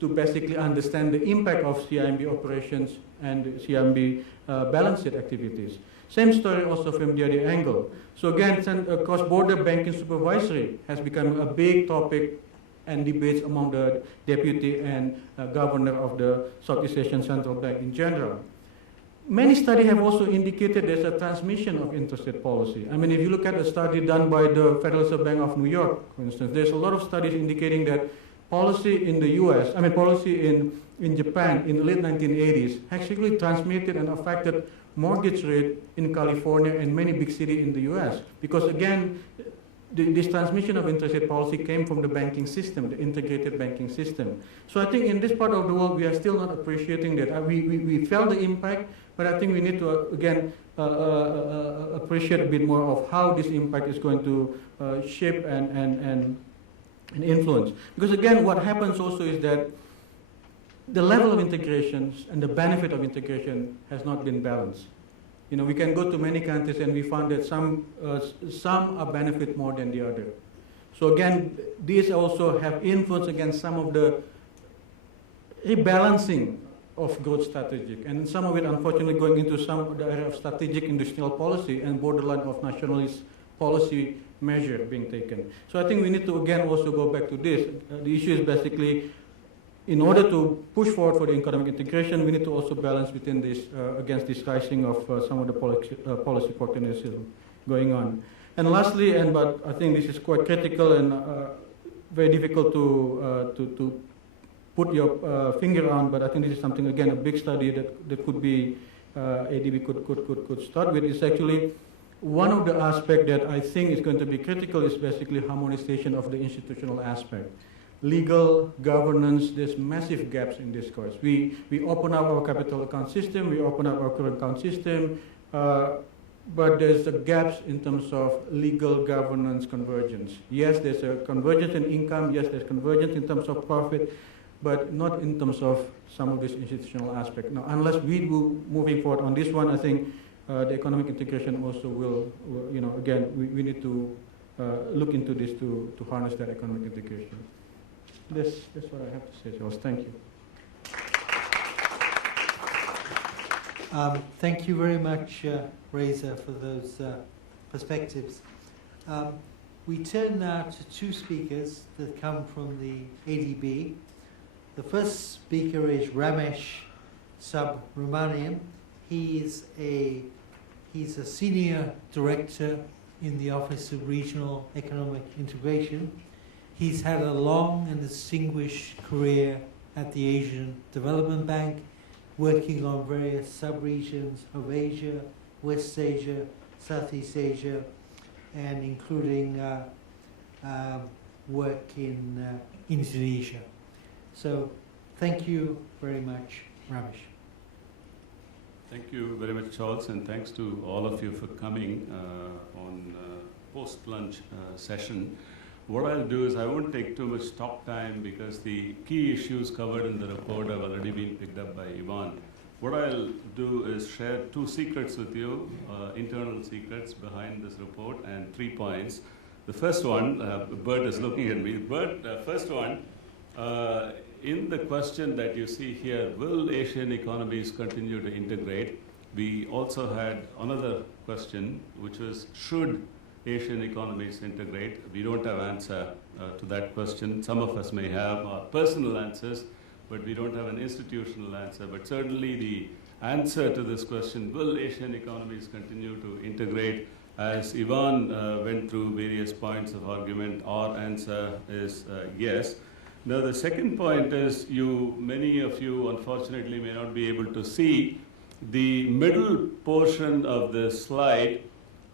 to basically understand the impact of CIMB operations and CIMB balance sheet activities. Same story also from the other angle. So again, cross-border banking supervisory has become a big topic and debates among the deputy and governor of the Southeast Asian Central Bank in general. Many studies have also indicated there's a transmission of interest rate policy. I mean, if you look at a study done by the Federal Reserve Bank of New York, for instance, there's a lot of studies indicating that policy in the US, policy in Japan in the late 1980s actually transmitted and affected mortgage rate in California and many big cities in the US. Because again, this transmission of interest rate policy came from the banking system, the integrated banking system. So I think in this part of the world, we are still not appreciating that. We felt the impact, but I think we need to, again, appreciate a bit more of how this impact is going to shape and influence. Because again, what happens also is that the level of integrations and the benefit of integration has not been balanced. You know, we can go to many countries and we found that some are benefit more than the other. So again, these also have influence against some of the rebalancing of growth strategic, and some of it unfortunately going into some of the area of strategic industrial policy and borderline of nationalist policy measure being taken. So I think we need to again also go back to this. The issue is basically, in order to push forward for the economic integration, we need to also balance within this against this rising of some of the policy protectionism going on. And lastly, but I think this is quite critical and very difficult to put your finger on, but I think this is something, again, a big study that could be ADB could start with. Is actually one of the aspects that I think is going to be critical is basically harmonization of the institutional aspect. Legal governance, there's massive gaps in this course. We open up our capital account system, we open up our current account system, but there's a gaps in terms of legal governance convergence. Yes, there's a convergence in income, yes, there's convergence in terms of profit, but not in terms of some of this institutional aspect. Now, unless we do moving forward on this one, I think the economic integration also will, you know, again, we need to look into this to harness that economic integration. That's what I have to say, Charles. Thank you. Thank you very much, Reza, for those perspectives. We turn now to two speakers that come from the ADB. The first speaker is Ramesh Subramaniam. He's a senior director in the Office of Regional Economic Integration. He's had a long and distinguished career at the Asian Development Bank, working on various sub-regions of Asia, West Asia, Southeast Asia, and including work in Indonesia. So thank you very much, Ramesh. Thank you very much, Charles, and thanks to all of you for coming on post-lunch session. What I'll do is I won't take too much talk time because the key issues covered in the report have already been picked up by Ivan. What I'll do is share two secrets with you, internal secrets behind this report, and 3 points. The first one, Bert is looking at me. Bert, first one, in the question that you see here, will Asian economies continue to integrate? We also had another question, which was, should Asian economies integrate? We don't have answer to that question. Some of us may have our personal answers, but we don't have an institutional answer. But certainly the answer to this question, will Asian economies continue to integrate? As Ivan went through various points of argument, our answer is yes. Now the second point is, many of you unfortunately may not be able to see the middle portion of the slide.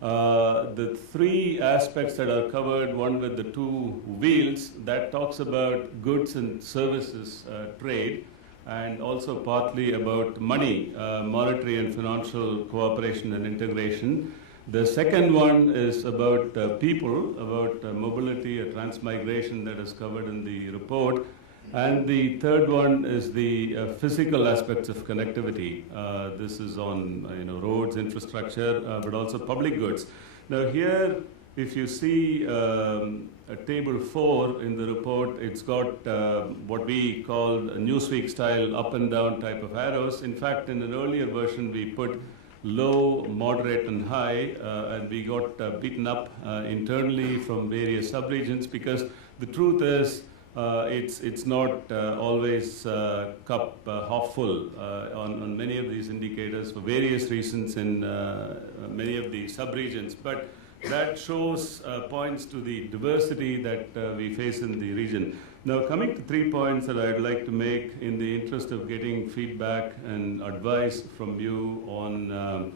The 3 aspects that are covered, one with the 2 wheels, that talks about goods and services trade, and also partly about money, monetary and financial cooperation and integration. The second one is about people, about mobility, transmigration, that is covered in the report. And the third one is the physical aspects of connectivity. This is on roads, infrastructure, but also public goods. Now here, if you see table 4 in the report, it's got what we call a Newsweek style up and down type of arrows. In fact, in an earlier version, we put low, moderate, and high, and we got beaten up internally from various subregions, because the truth is, it's not always cup half full on many of these indicators for various reasons in many of the subregions. But that shows points to the diversity that we face in the region. Now, coming to 3 points that I'd like to make in the interest of getting feedback and advice from you on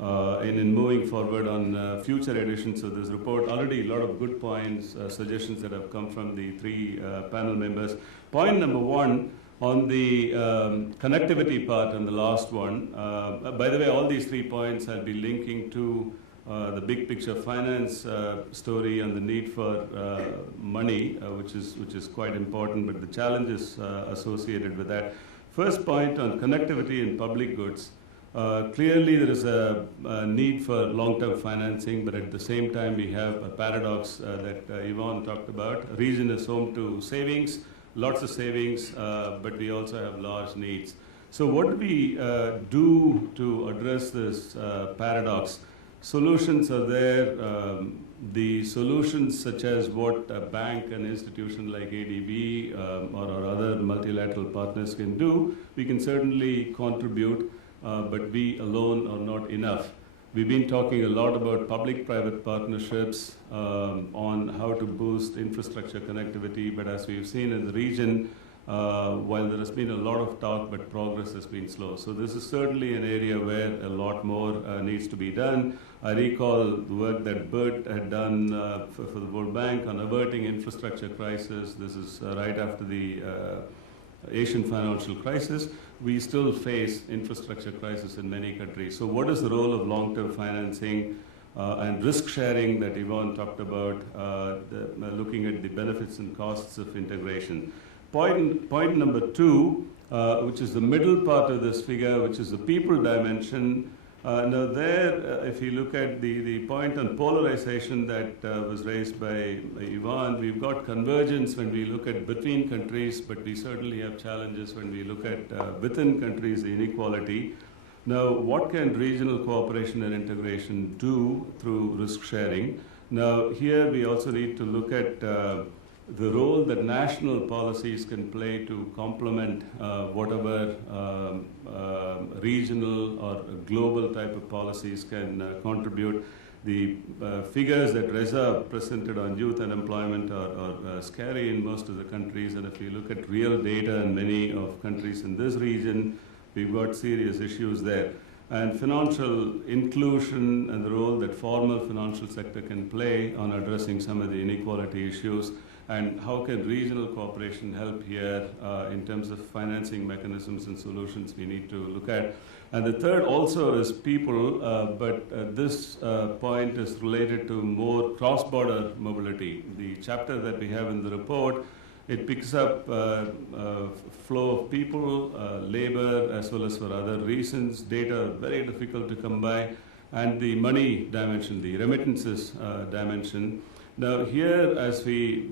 in moving forward on future editions of this report. Already a lot of good points, suggestions that have come from the three panel members. Point number one, on the connectivity part and the last one, by the way, all these 3 points I'll be linking to the big picture finance story and the need for money, which is quite important, but the challenges associated with that. First point on connectivity in public goods. Clearly there is a need for long-term financing, but at the same time we have a paradox that Yvonne talked about. Region is home to savings, lots of savings, but we also have large needs. So what do we do to address this paradox? Solutions are there. The solutions such as what a bank, an institution like ADB or our other multilateral partners can do, we can certainly contribute, but we alone are not enough. We've been talking a lot about public-private partnerships on how to boost infrastructure connectivity, but as we've seen in the region, while there has been a lot of talk, but progress has been slow. So this is certainly an area where a lot more needs to be done. I recall the work that Bert had done for the World Bank on averting infrastructure crisis. This is right after the Asian financial crisis. We still face infrastructure crisis in many countries. So what is the role of long-term financing and risk sharing that Yvonne talked about, looking at the benefits and costs of integration? Point number two, which is the middle part of this figure, which is the people dimension. Now there, if you look at the point on polarization that was raised by Yvonne, we've got convergence when we look at between countries, but we certainly have challenges when we look at within countries, the inequality. Now, what can regional cooperation and integration do through risk sharing? Now, here we also need to look at the role that national policies can play to complement whatever regional or global type of policies can contribute. The figures that Reza presented on youth unemployment are scary in most of the countries, and if you look at real data in many of countries in this region, we've got serious issues there. And financial inclusion and the role that formal financial sector can play on addressing some of the inequality issues, and how can regional cooperation help here in terms of financing mechanisms and solutions we need to look at. And the third also is people, but this point is related to more cross-border mobility. The chapter that we have in the report, it picks up flow of people, labor, as well as for other reasons. Data are very difficult to come by. And the money dimension, the remittances dimension. Now here, as we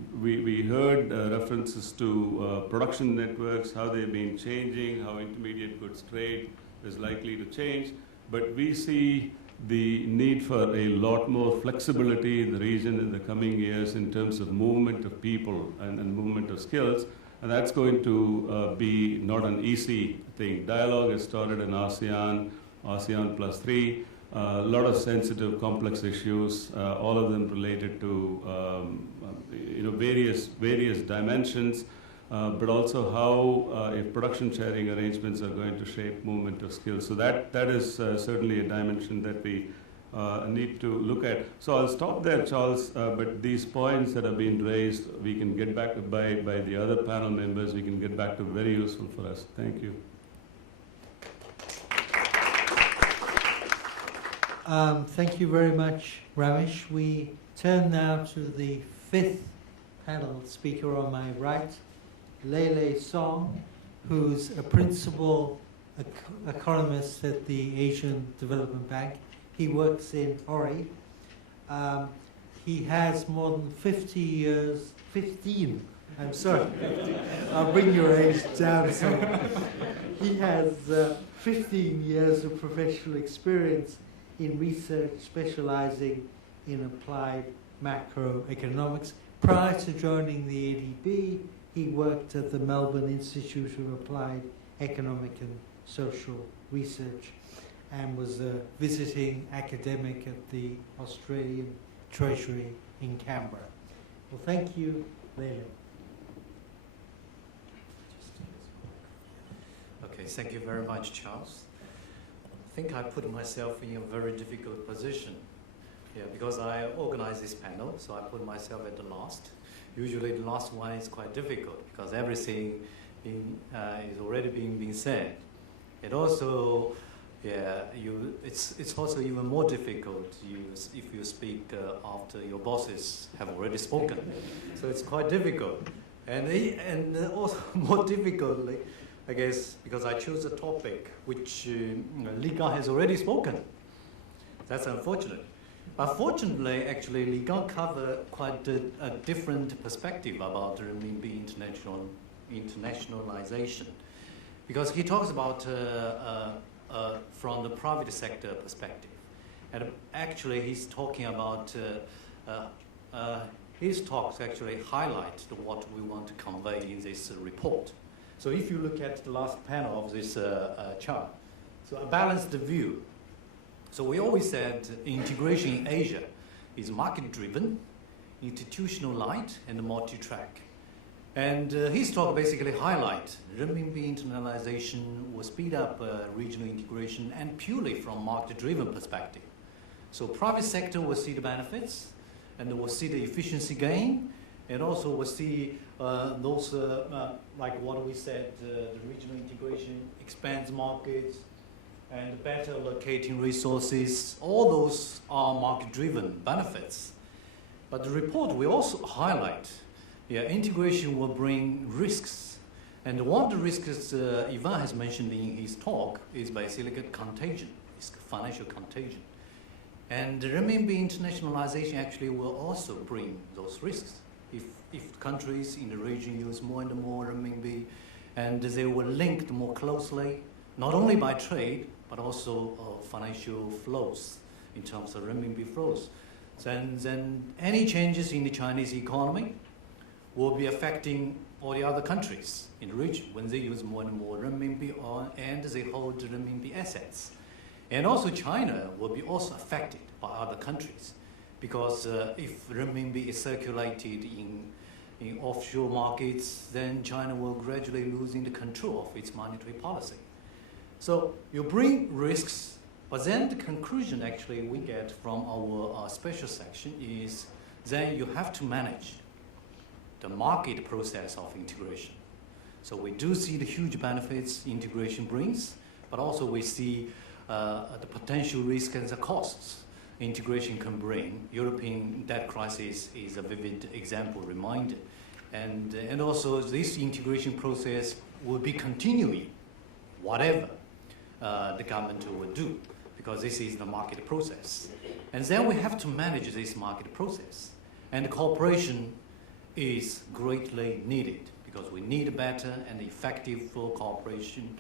heard references to production networks, how they've been changing, how intermediate goods trade is likely to change, but we see the need for a lot more flexibility in the region in the coming years in terms of movement of people and movement of skills, and that's going to be not an easy thing. Dialogue has started in ASEAN, ASEAN +3, a lot of sensitive, complex issues, all of them related to various dimensions, but also how if production sharing arrangements are going to shape movement of skills. So that is certainly a dimension that we need to look at. So I'll stop there, Charles, but these points that have been raised, we can get back to by the other panel members, we can get back to very useful for us. Thank you. Thank you very much, Ramesh. We turn now to the fifth panel speaker on my right, Lele Song, who's a principal economist at the Asian Development Bank. He works in Ori. He has more than 15, I'm sorry, I'll bring your age down. So he has 15 years of professional experience in research specializing in applied macroeconomics. Prior to joining the ADB, he worked at the Melbourne Institute of Applied Economic and Social Research and was a visiting academic at the Australian Treasury in Canberra. Well, thank you, Lele. Okay, thank you very much, Charles. think I put myself in a very difficult position. Yeah, because I organized this panel, so I put myself at the last. Usually the last one is quite difficult because everything is already being said. It also, yeah, it's also even more difficult if you speak after your bosses have already spoken. So it's quite difficult. And also more difficultly, I guess, because I chose a topic which Li Gang has already spoken. That's unfortunate. But fortunately, actually, Li Gang covered quite a different perspective about the renminbi internationalization. Because he talks about from the private sector perspective. And actually, he's talking about, his talks actually highlight what we want to convey in this report. So if you look at the last panel of this chart, so a balanced view. So we always said integration in Asia is market-driven, institutional-light, and multi-track. And his talk basically highlights renminbi internationalization will speed up regional integration and purely from market-driven perspective. So private sector will see the benefits, and will see the efficiency gain, and also will see those, like what we said, the regional integration expands markets, and better allocating resources. All those are market-driven benefits. But the report will also highlight, yeah, integration will bring risks. And one of the risks Ivan has mentioned in his talk is basically contagion, it's financial contagion. And the renminbi internationalization actually will also bring those risks. If countries in the region use more and more renminbi, and they will link more closely, not only by trade, but also financial flows in terms of renminbi flows. Then any changes in the Chinese economy will be affecting all the other countries in the region when they use more and more renminbi and they hold renminbi assets. And also China will be also affected by other countries because if renminbi is circulated in offshore markets, then China will gradually losing the control of its monetary policy. So you bring risks, but then the conclusion actually we get from our special section is then you have to manage the market process of integration. So we do see the huge benefits integration brings, but also we see the potential risk and the costs integration can bring. European debt crisis is a vivid example, reminder. And also this integration process will be continuing, whatever the government will do, because this is the market process. And then we have to manage this market process. And cooperation is greatly needed because we need better and effective cooperation,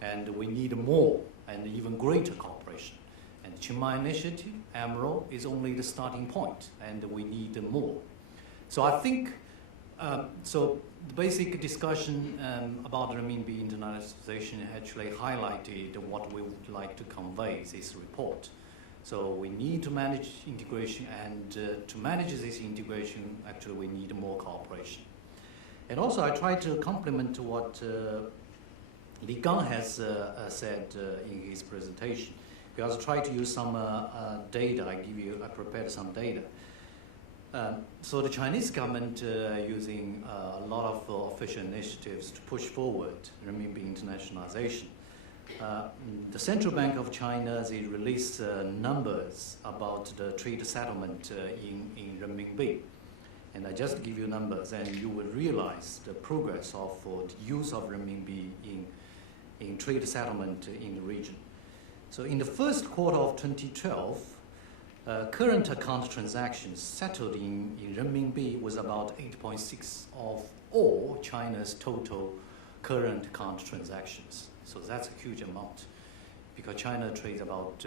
and we need more and even greater cooperation. And the Chiang Mai Initiative, AMRO, is only the starting point, and we need more. So I think, so the basic discussion about renminbi internationalization actually highlighted what we would like to convey in this report. So we need to manage integration, and to manage this integration, actually we need more cooperation. And also I try to complement what Li Gang has said in his presentation. Because I try to use some data. I prepared some data. So the Chinese government using a lot of official initiatives to push forward renminbi internationalization. The Central Bank of China, they released numbers about the trade settlement in renminbi. And I just give you numbers, and you will realize the progress of the use of renminbi in trade settlement in the region. So in the first quarter of 2012, current account transactions settled in renminbi was about 8.6 of all China's total current account transactions. So that's a huge amount because China trades about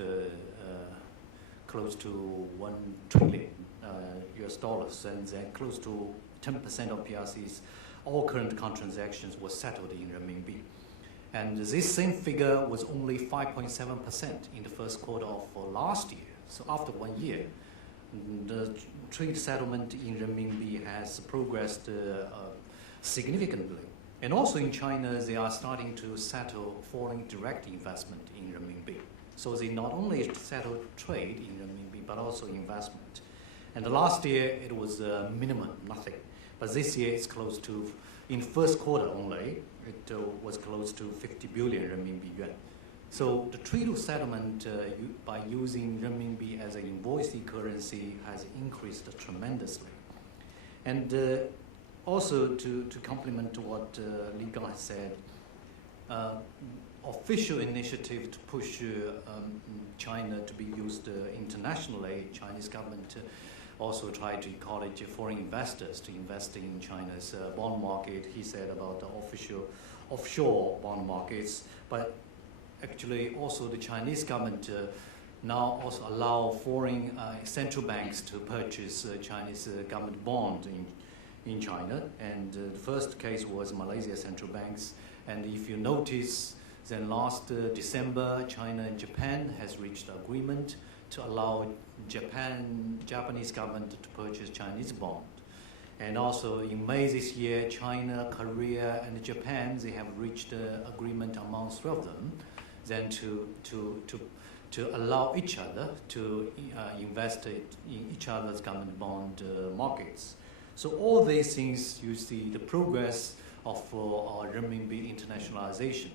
close to 1 trillion US dollars, and then close to 10% of PRC's all current account transactions were settled in renminbi. And this same figure was only 5.7% in the first quarter of last year. So after 1 year, the trade settlement in renminbi has progressed significantly. And also in China, they are starting to settle foreign direct investment in renminbi. So they not only settle trade in renminbi, but also investment. And the last year, it was minimum, nothing. But this year, it's close to, in first quarter only, it was close to 50 billion renminbi yuan. So the trade settlement by using renminbi as an invoicing currency has increased tremendously. And also to complement to what Li Gang has said, official initiative to push China to be used internationally, Chinese government also tried to encourage foreign investors to invest in China's bond market. He said about the offshore bond markets, but actually also the Chinese government now also allow foreign central banks to purchase Chinese government bond in China. And the first case was Malaysia Central Banks. And if you notice, then last December, China and Japan has reached an agreement to allow Japanese government to purchase Chinese bond. And also in May this year, China, Korea, and Japan, they have reached an agreement among three of them, then to allow each other to invest in each other's government bond markets. So all these things, you see the progress of our renminbi internationalization.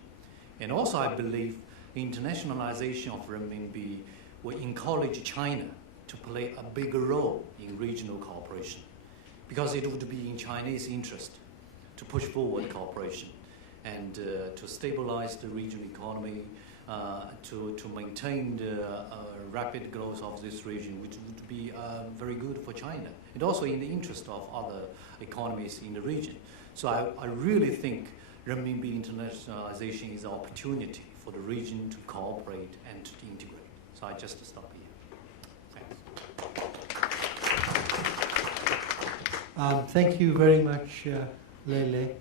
And also I believe internationalization of renminbi will encourage China to play a bigger role in regional cooperation, because it would be in Chinese interest to push forward cooperation and to stabilize the regional economy, to maintain the rapid growth of this region, which would be very good for China, and also in the interest of other economies in the region. So I really think renminbi internationalization is an opportunity for the region to cooperate and to integrate. So I just stop here. Thanks. Thank you very much, Lele.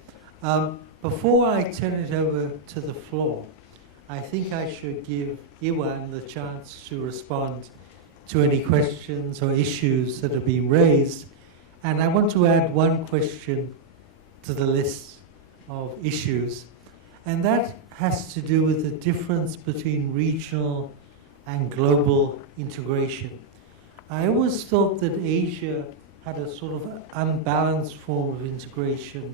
Before I turn it over to the floor, I think I should give Iwan the chance to respond to any questions or issues that have been raised. And I want to add one question to the list of issues, and that has to do with the difference between regional and global integration. I always thought that Asia had a sort of unbalanced form of integration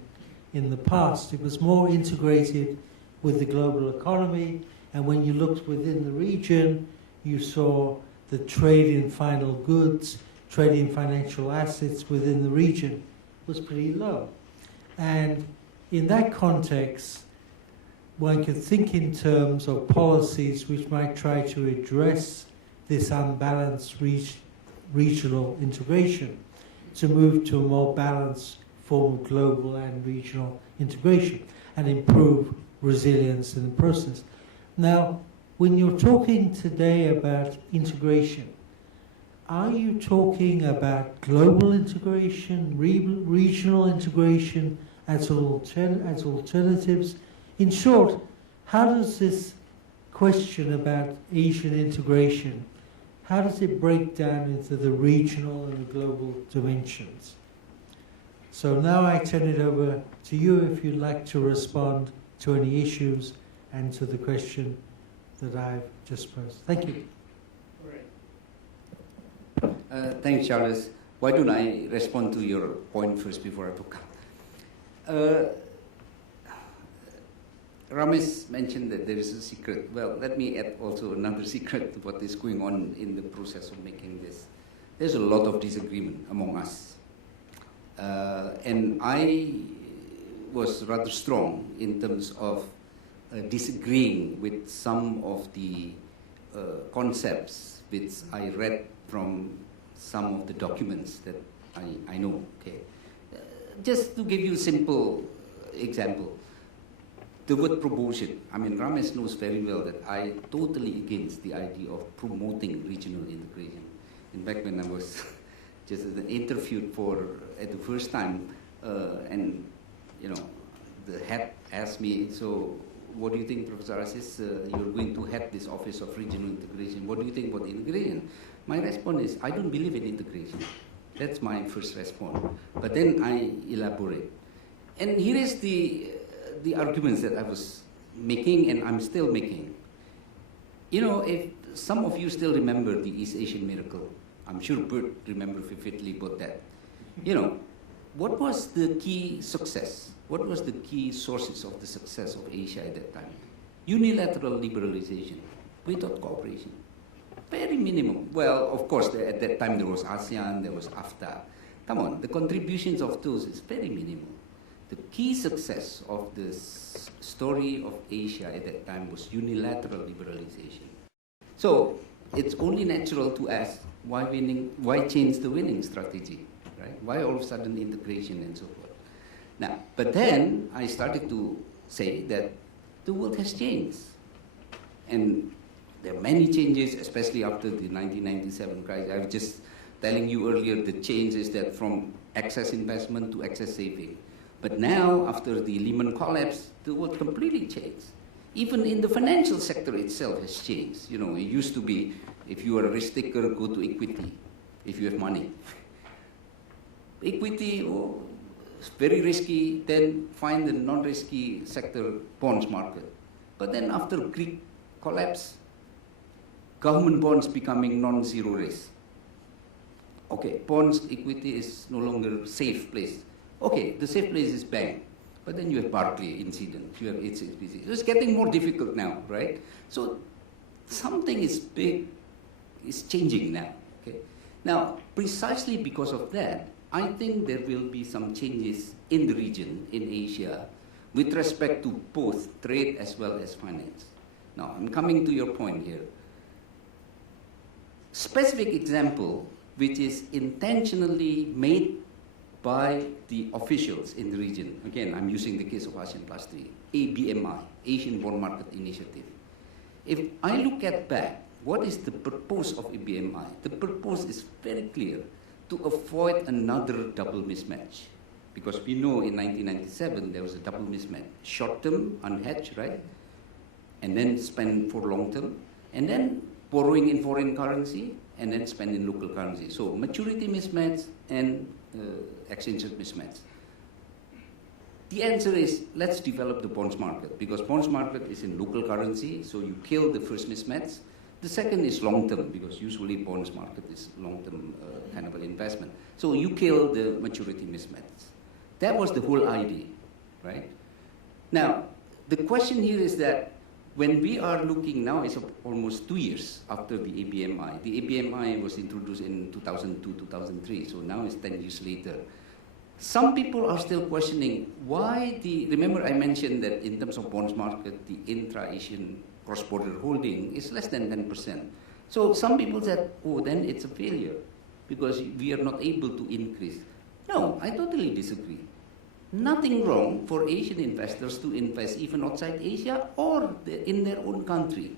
in the past. It was more integrated with the global economy, and when you looked within the region, you saw the trade in final goods, trade in financial assets within the region was pretty low. And in that context, one could think in terms of policies which might try to address this unbalanced regional integration to move to a more balanced form of global and regional integration and improve resilience in the process. Now, when you're talking today about integration, are you talking about global integration, regional integration as alternatives? In short, how does this question about Asian integration, how does it break down into the regional and the global dimensions? So now I turn it over to you if you'd like to respond to any issues and to the question that I've just posed. Thank you. Thanks, Charles. Why don't I respond to your point first before I talk? Ramesh mentioned that there is a secret. Well, let me add also another secret to what is going on in the process of making this. There's a lot of disagreement among us. And I was rather strong in terms of disagreeing with some of the concepts which I read from some of the documents that I know. Okay, just to give you a simple example, the word promotion. I mean, Ramesh knows very well that I totally against the idea of promoting regional integration. In fact, when I was just interviewed at the first time, and you know, the head asked me, so what do you think, Professor Aziz, you're going to head this Office of Regional Integration. What do you think about integration? My response is, I don't believe in integration. That's my first response. But then I elaborate. And here is the arguments that I was making and I'm still making. You know, if some of you still remember the East Asian miracle. I'm sure Bert remembers vividly about that. You know, what was the key success? What was the key sources of the success of Asia at that time? Unilateral liberalization without cooperation. Very minimum. Well, of course, at that time there was ASEAN, there was AFTA. Come on, the contributions of those is very minimal. The key success of the story of Asia at that time was unilateral liberalization. So it's only natural to ask, why change the winning strategy, right? Why all of a sudden integration and so forth? Now, but then I started to say that the world has changed. And there are many changes, especially after the 1997 crisis. I was just telling you earlier the change is that from excess investment to excess saving. But now, after the Lehman collapse, the world completely changed. Even in the financial sector itself has changed. You know, it used to be, if you are a risk taker, go to equity, if you have money. Equity, oh, it's very risky, then find the non-risky sector bonds market. But then after Greek collapse, government bonds becoming non-zero risk. Okay, bonds, equity is no longer safe place. Okay, the safe place is bank, but then you have Barclay incident, you have HSBC. So it's getting more difficult now, right? So something is big, is changing now. Okay, now precisely because of that, I think there will be some changes in the region, in Asia, with respect to both trade as well as finance. Now I'm coming to your point here. Specific example, which is intentionally made by the officials in the region. Again, I'm using the case of ASEAN Plus 3, ABMI, Asian Bond Market Initiative. If I look at back, what is the purpose of ABMI? The purpose is very clear, to avoid another double mismatch. Because we know in 1997 there was a double mismatch. Short term, unhedged, right? And then spend for long term. And then borrowing in foreign currency, and then spend in local currency. So maturity mismatch and exchange rate mismatch. The answer is, let's develop the bonds market, because bonds market is in local currency, so you kill the first mismatch. The second is long term, because usually bonds market is long term kind of an investment. So you kill the maturity mismatch. That was the whole idea, right? Now, the question here is that when we are looking now, it's almost 2 years after the ABMI. The ABMI was introduced in 2002, 2003, so now it's 10 years later. Some people are still questioning why remember I mentioned that in terms of bonds market, the intra-Asian cross-border holding is less than 10%. So some people said, oh, then it's a failure because we are not able to increase. No, I totally disagree. Nothing wrong for Asian investors to invest even outside Asia or in their own country.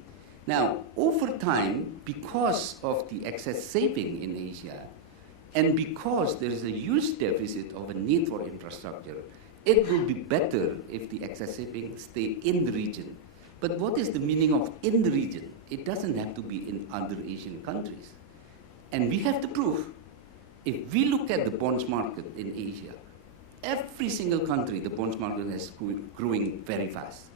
Now, over time, because of the excess saving in Asia, and because there is a huge deficit of a need for infrastructure, it will be better if the excess saving stay in the region. But what is the meaning of in the region? It doesn't have to be in other Asian countries. And we have to prove, if we look at the bonds market in Asia, every single country, the bonds market is growing very fast.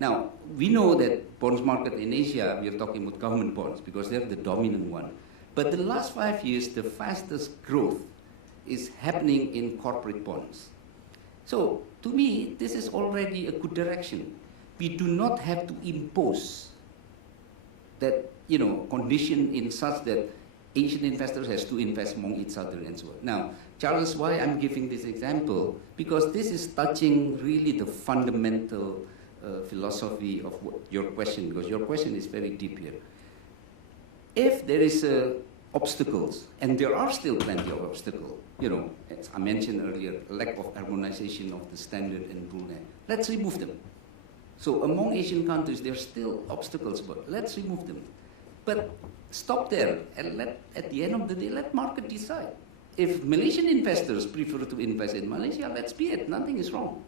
Now, we know that bonds market in Asia, we are talking about government bonds because they're the dominant one. But the last 5 years, the fastest growth is happening in corporate bonds. So, to me, this is already a good direction. We do not have to impose that, condition in such that Asian investors has to invest among each other and so on. Now, Charles, why I'm giving this example? Because this is touching really the fundamental philosophy of your question, because your question is very deep here. If there is obstacles, and there are still plenty of obstacles, as I mentioned earlier, lack of harmonization of the standard and rule net, let's remove them. So among Asian countries, there are still obstacles, but let's remove them. But stop there, and at the end of the day, let market decide. If Malaysian investors prefer to invest in Malaysia, let's be it. Nothing is wrong,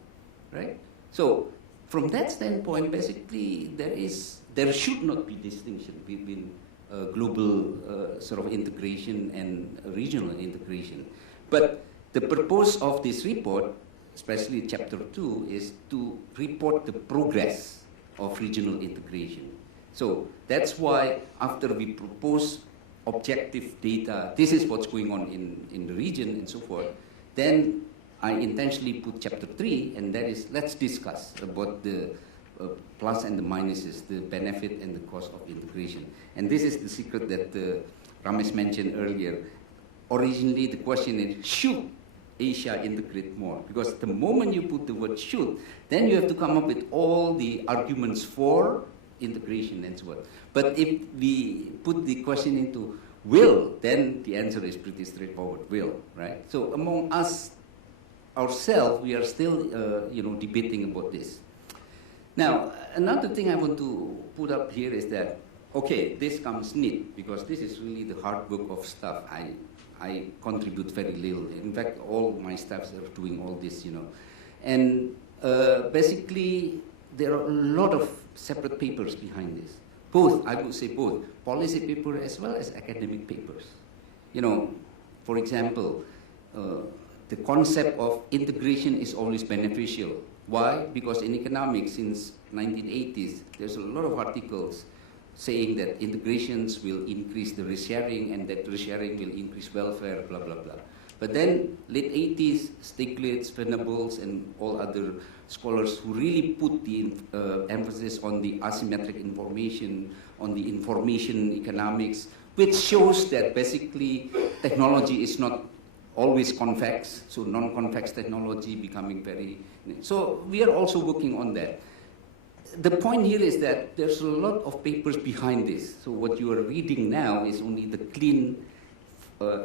right? So from that standpoint, basically, there should not be distinction between global sort of integration and regional integration. But the purpose of this report, especially chapter 2, is to report the progress of regional integration. So that's why after we propose objective data, this is what's going on in the region and so forth, then I intentionally put chapter 3, and that is, let's discuss about the plus and the minuses, the benefit and the cost of integration. And this is the secret that Ramesh mentioned earlier. Originally, the question is, should Asia integrate more? Because the moment you put the word should, then you have to come up with all the arguments for integration and so on. But if we put the question into will, then the answer is pretty straightforward, will, right? So among us, ourselves, we are still, debating about this. Now, another thing I want to put up here is that, okay, this comes neat, because this is really the hard work of staff. I contribute very little. In fact, all my staffs are doing all this, And basically, there are a lot of separate papers behind this. Both, I would say both, policy paper as well as academic papers. For example, the concept of integration is always beneficial. Why? Because in economics, since 1980s, there's a lot of articles saying that integrations will increase the risk sharing and that risk sharing will increase welfare, blah, blah, blah. But then, late 80s, Stiglitz, Venables, and all other scholars who really put the emphasis on the asymmetric information, on the information economics, which shows that basically technology is not always convex, so non-convex technology becoming very... So we are also working on that. The point here is that there's a lot of papers behind this. So what you are reading now is only the clean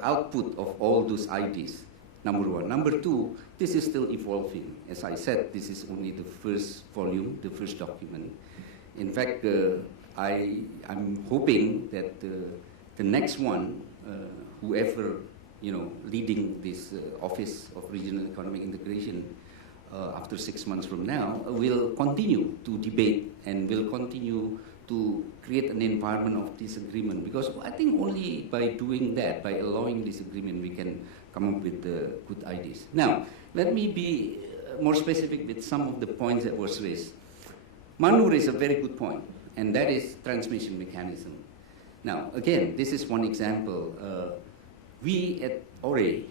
output of all those ideas, number one. Number two, this is still evolving. As I said, this is only the first volume, the first document. In fact, I'm hoping that the next one, whoever leading this Office of Regional Economic Integration after 6 months from now, will continue to debate and will continue to create an environment of disagreement. Because I think only by doing that, by allowing disagreement, we can come up with good ideas. Now, let me be more specific with some of the points that was raised. Manu raised a very good point, and that is transmission mechanism. Now, again, this is one example. We at ORE,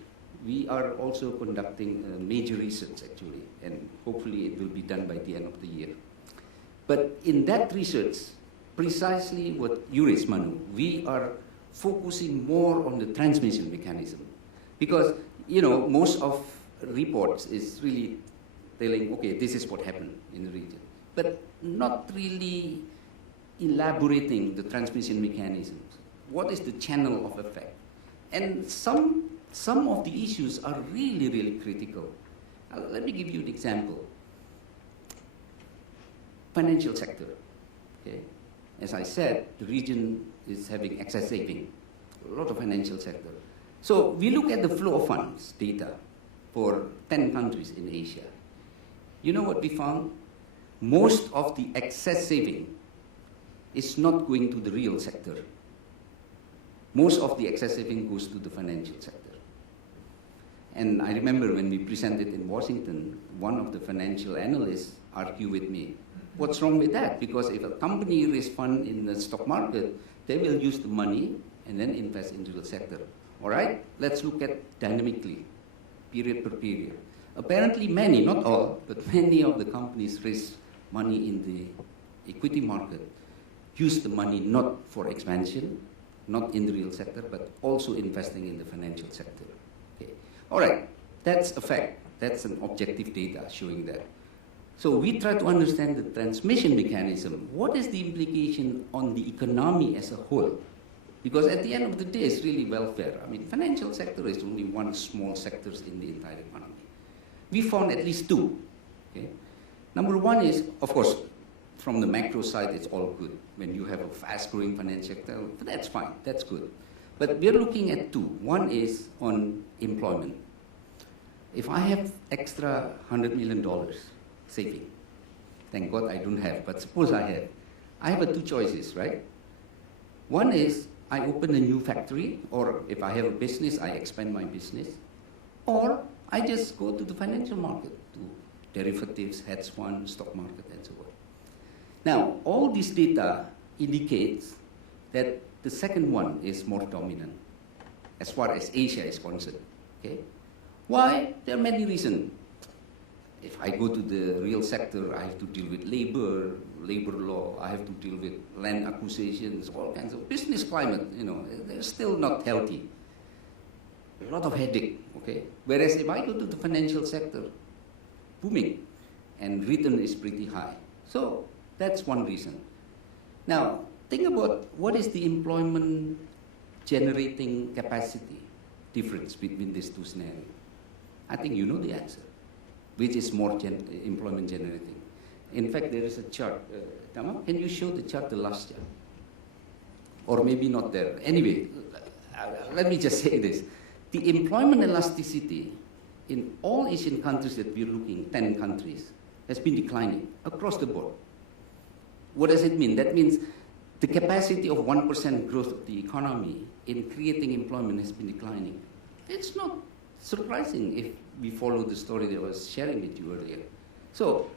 we are also conducting major research actually, and hopefully it will be done by the end of the year. But in that research, precisely what you raised, Manu, we are focusing more on the transmission mechanism. Because, most of reports is really telling, okay, this is what happened in the region. But not really elaborating the transmission mechanisms. What is the channel of effect? And some of the issues are really, really critical. Let me give you an example. Financial sector. Okay? As I said, the region is having excess saving, a lot of financial sector. So we look at the flow of funds data for 10 countries in Asia. You know what we found? Most of the excess saving is not going to the real sector. Most of the excess saving goes to the financial sector. And I remember when we presented in Washington, one of the financial analysts argued with me, what's wrong with that? Because if a company raises fund in the stock market, they will use the money and then invest in the real sector. All right? Let's look at dynamically, period per period. Apparently many, not all, but many of the companies raise money in the equity market, use the money not for expansion, not in the real sector, but also investing in the financial sector. Okay. All right, that's a fact. That's an objective data showing that. So we try to understand the transmission mechanism. What is the implication on the economy as a whole? Because at the end of the day, it's really welfare. I mean, financial sector is only one small sector in the entire economy. We found at least two. Okay? Number one is, of course, from the macro side, it's all good. When you have a fast-growing financial sector, that's fine, that's good. But we're looking at two. One is on employment. If I have extra $100 million saving, thank God I don't have, but suppose I have two choices, right? One is I open a new factory, or if I have a business, I expand my business, or I just go to the financial market, to derivatives, hedge funds, stock market, and so on. Now, all this data indicates that the second one is more dominant as far as Asia is concerned. Okay? Why? There are many reasons. If I go to the real sector, I have to deal with labor law, I have to deal with land acquisitions, all kinds of business climate, they're still not healthy. A lot of headache, okay? Whereas if I go to the financial sector, booming, and return is pretty high. So that's one reason. Now, think about what is the employment generating capacity difference between these two scenarios. I think you know the answer. Which is more employment generating. In fact, there is a chart. Tama, can you show the chart the last chart? Or maybe not there. Anyway, let me just say this. The employment elasticity in all Asian countries that we're looking, 10 countries, has been declining across the board. What does it mean? That means the capacity of 1% growth of the economy in creating employment has been declining. It's not surprising if we follow the story that I was sharing with you earlier. So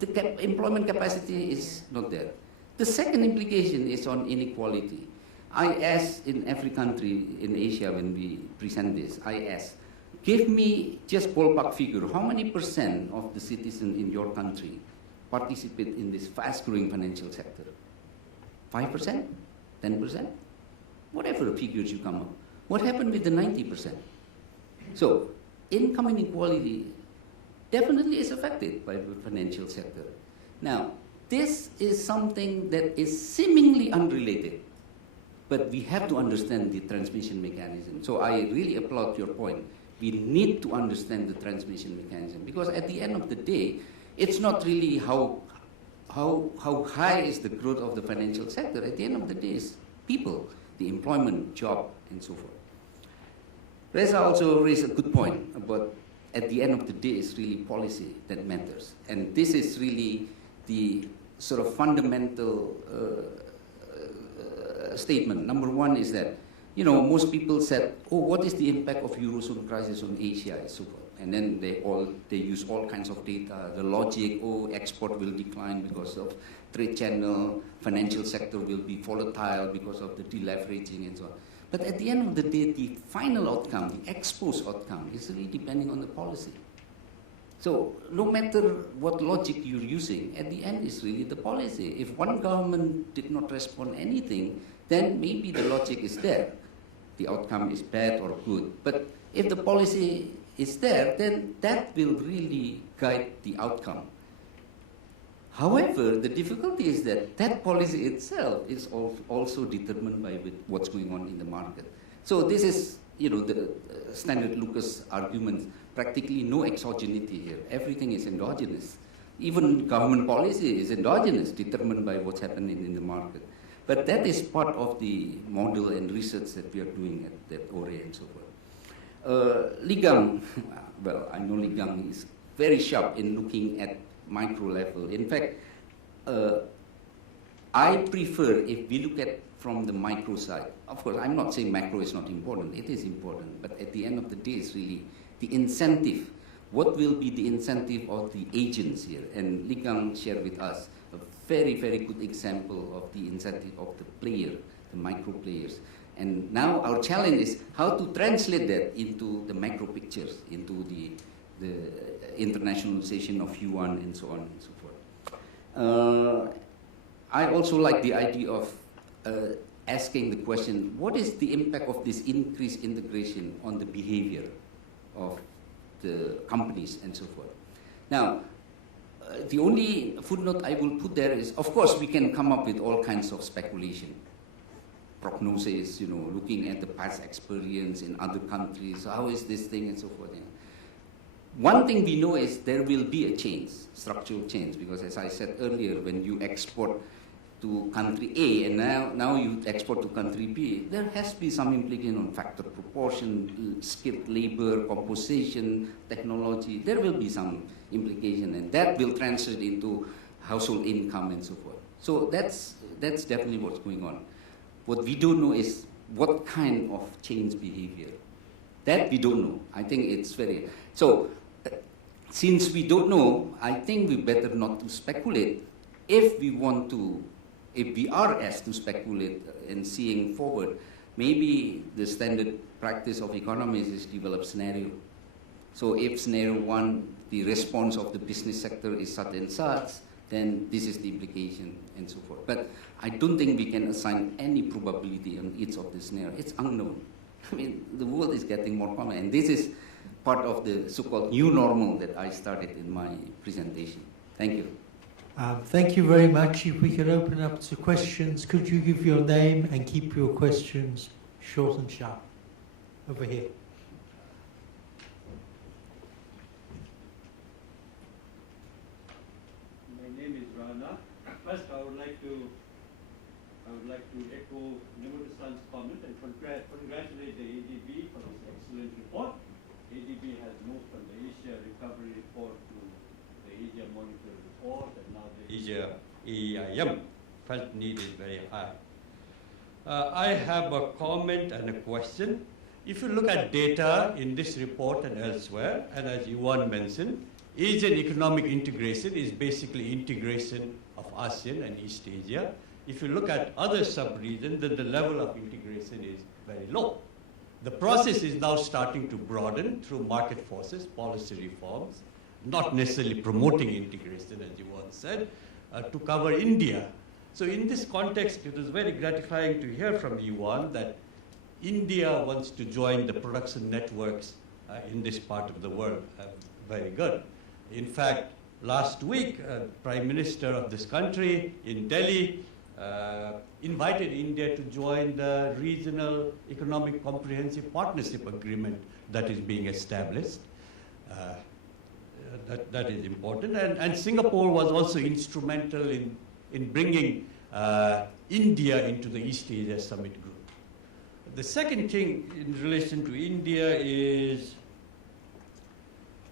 the employment capacity is not there. The second implication is on inequality. I ask in every country in Asia when we present this, I ask, give me just ballpark figure, how many % of the citizens in your country participate in this fast-growing financial sector? 5%? 10%? Whatever figures you come up. What happened with the 90%? So, income inequality definitely is affected by the financial sector. Now, this is something that is seemingly unrelated, but we have to understand the transmission mechanism. So I really applaud your point. We need to understand the transmission mechanism, because at the end of the day, it's not really how high is the growth of the financial sector. At the end of the day, it's people, the employment, job, and so forth. Reza also raised a good point about at the end of the day, it's really policy that matters. And this is really the sort of fundamental statement. Number one is that, most people said, oh, what is the impact of Eurozone crisis on Asia and so forth? And then they use all kinds of data, the logic, oh, export will decline because of trade channel, financial sector will be volatile because of the deleveraging and so on. But at the end of the day, the final outcome, the exposed outcome, is really depending on the policy. So no matter what logic you're using, at the end it's really the policy. If one government did not respond anything, then maybe the logic is there. The outcome is bad or good. But if the policy is there, then that will really guide the outcome. However, the difficulty is that that policy itself is also determined by what's going on in the market. So this is, the standard Lucas argument, practically no exogeneity here. Everything is endogenous. Even government policy is endogenous, determined by what's happening in the market. But that is part of the model and research that we are doing at ORE and so forth. Li Gang, well, I know Li Gang is very sharp in looking at micro level. In fact, I prefer if we look at from the micro side. Of course, I'm not saying macro is not important. It is important. But at the end of the day, it's really the incentive. What will be the incentive of the agents here? And Li Gang shared with us a very, very good example of the incentive of the player, the micro players. And now our challenge is how to translate that into the macro pictures, into the internationalization of yuan and so on and so forth. I also like the idea of asking the question, what is the impact of this increased integration on the behavior of the companies and so forth? Now, the only footnote I will put there is, of course, we can come up with all kinds of speculation, prognosis, looking at the past experience in other countries, how is this thing and so forth. One thing we know is there will be a change, structural change, because as I said earlier, when you export to country A and now you export to country B, there has to be some implication on factor proportion, skilled labor, composition, technology. There will be some implication, and that will translate into household income and so forth. So that's definitely what's going on. What we don't know is what kind of change behavior. That we don't know. I think it's very... So, since we don't know, I think we better not to speculate if we want to if we are asked to speculate in seeing forward, maybe the standard practice of economists is develop scenario. So if scenario 1, the response of the business sector is such and such, then this is the implication and so forth. But I don't think we can assign any probability on each of the scenarios. It's unknown. I mean, the world is getting more common, and this is part of the so-called new normal that I started in my presentation. Thank you. Thank you very much. If we could open up to questions, could you give your name and keep your questions short and sharp? Over here. My name is Rana. First, I would like to echo Nemoto-san's comment and congratulate the ADB for this excellent report. ADB has moved from the Asia Recovery Report to the Asia Monitor Report, and now the Asia AEIM felt need is very high. I have a comment and a question. If you look at data in this report and elsewhere, and as Yuan mentioned, Asian economic integration is basically integration of ASEAN and East Asia. If you look at other sub-regions, then the level of integration is very low. The process is now starting to broaden through market forces, policy reforms, not necessarily promoting integration, as Yuan said, to cover India. So in this context, it was very gratifying to hear from Yuan that India wants to join the production networks in this part of the world. Very good. In fact, last week, Prime Minister of this country in Delhi invited India to join the Regional Economic Comprehensive Partnership Agreement that is being established. That is important. And Singapore was also instrumental in bringing India into the East Asia Summit group. The second thing in relation to India is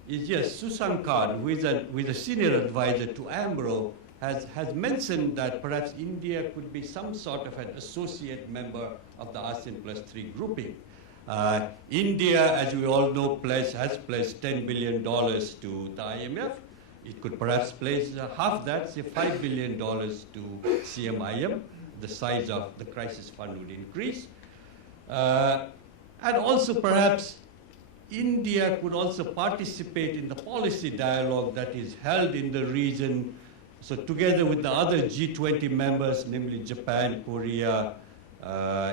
yes, Susan Khan, who is a senior advisor to AMRO, has mentioned that perhaps India could be some sort of an associate member of the ASEAN Plus 3 grouping. India, as we all know, has pledged $10 billion to the IMF. It could perhaps pledge half that, say $5 billion to CMIM. The size of the crisis fund would increase. And also perhaps India could also participate in the policy dialogue that is held in the region. So together with the other G20 members, namely Japan, Korea,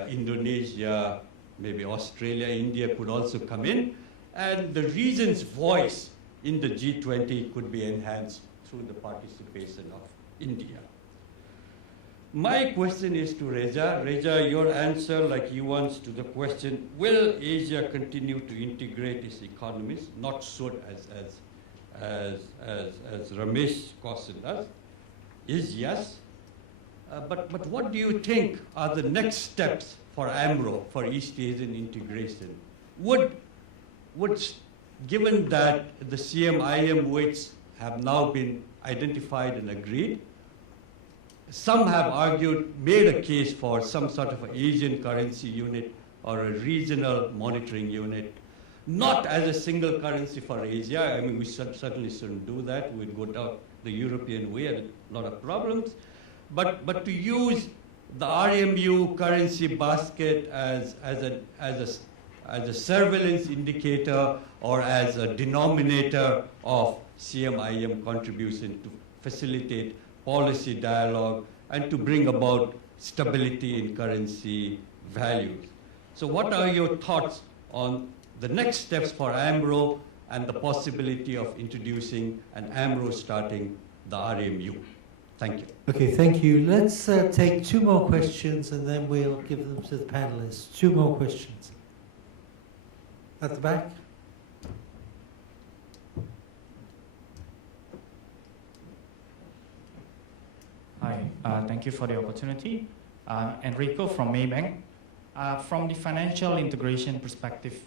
Indonesia, maybe Australia, India could also come in. And the region's voice in the G20 could be enhanced through the participation of India. My question is to Reza. Reza, your answer, like you want to the question, will Asia continue to integrate its economies? Not should, as Ramesh cautioned us, is yes. But what do you think are the next steps for AMRO, for East Asian integration? Given that the CMIM weights have now been identified and agreed, some have made a case for some sort of an Asian currency unit or a regional monitoring unit, not as a single currency for Asia. I mean, we certainly shouldn't do that. We'd go down the European way and a lot of problems. But to use the RMU currency basket as a surveillance indicator or as a denominator of CMIM contribution to facilitate policy dialogue and to bring about stability in currency values. So what are your thoughts on the next steps for AMRO and the possibility of introducing an AMRO starting the RMU? Thank you. Okay, thank you. Let's take 2 more questions and then we'll give them to the panelists. 2 more questions. At the back. Hi, thank you for the opportunity. Enrico from Maybank. From the financial integration perspective,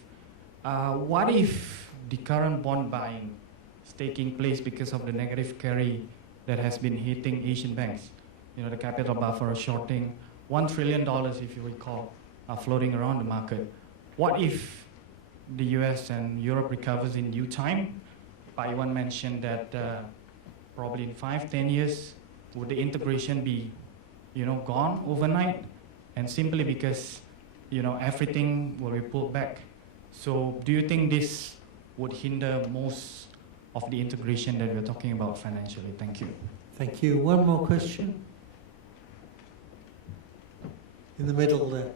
what if the current bond buying is taking place because of the negative carry that has been hitting Asian banks? You know, the capital buffer shorting, $1 trillion, if you recall, are floating around the market. What if the US and Europe recovers in due time? Paiwan mentioned that probably in 5-10 years, would the integration be gone overnight, and simply because, everything will be pulled back. So do you think this would hinder most of the integration that we're talking about financially? Thank you. Thank you. One more question. In the middle there.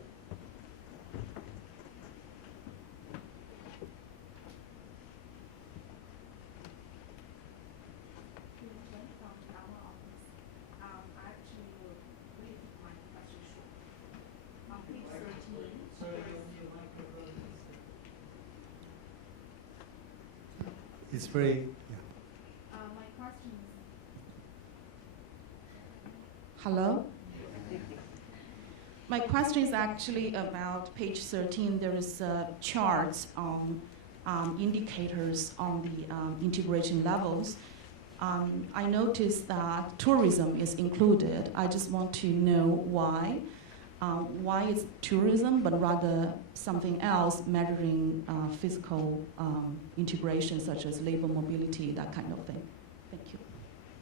It's very, yeah. My question is... Hello? My question is actually about page 13. There is charts on indicators on the integration levels. I noticed that tourism is included. I just want to know why. Why it's tourism, but rather something else measuring physical integration, such as labor mobility, that kind of thing. Thank you.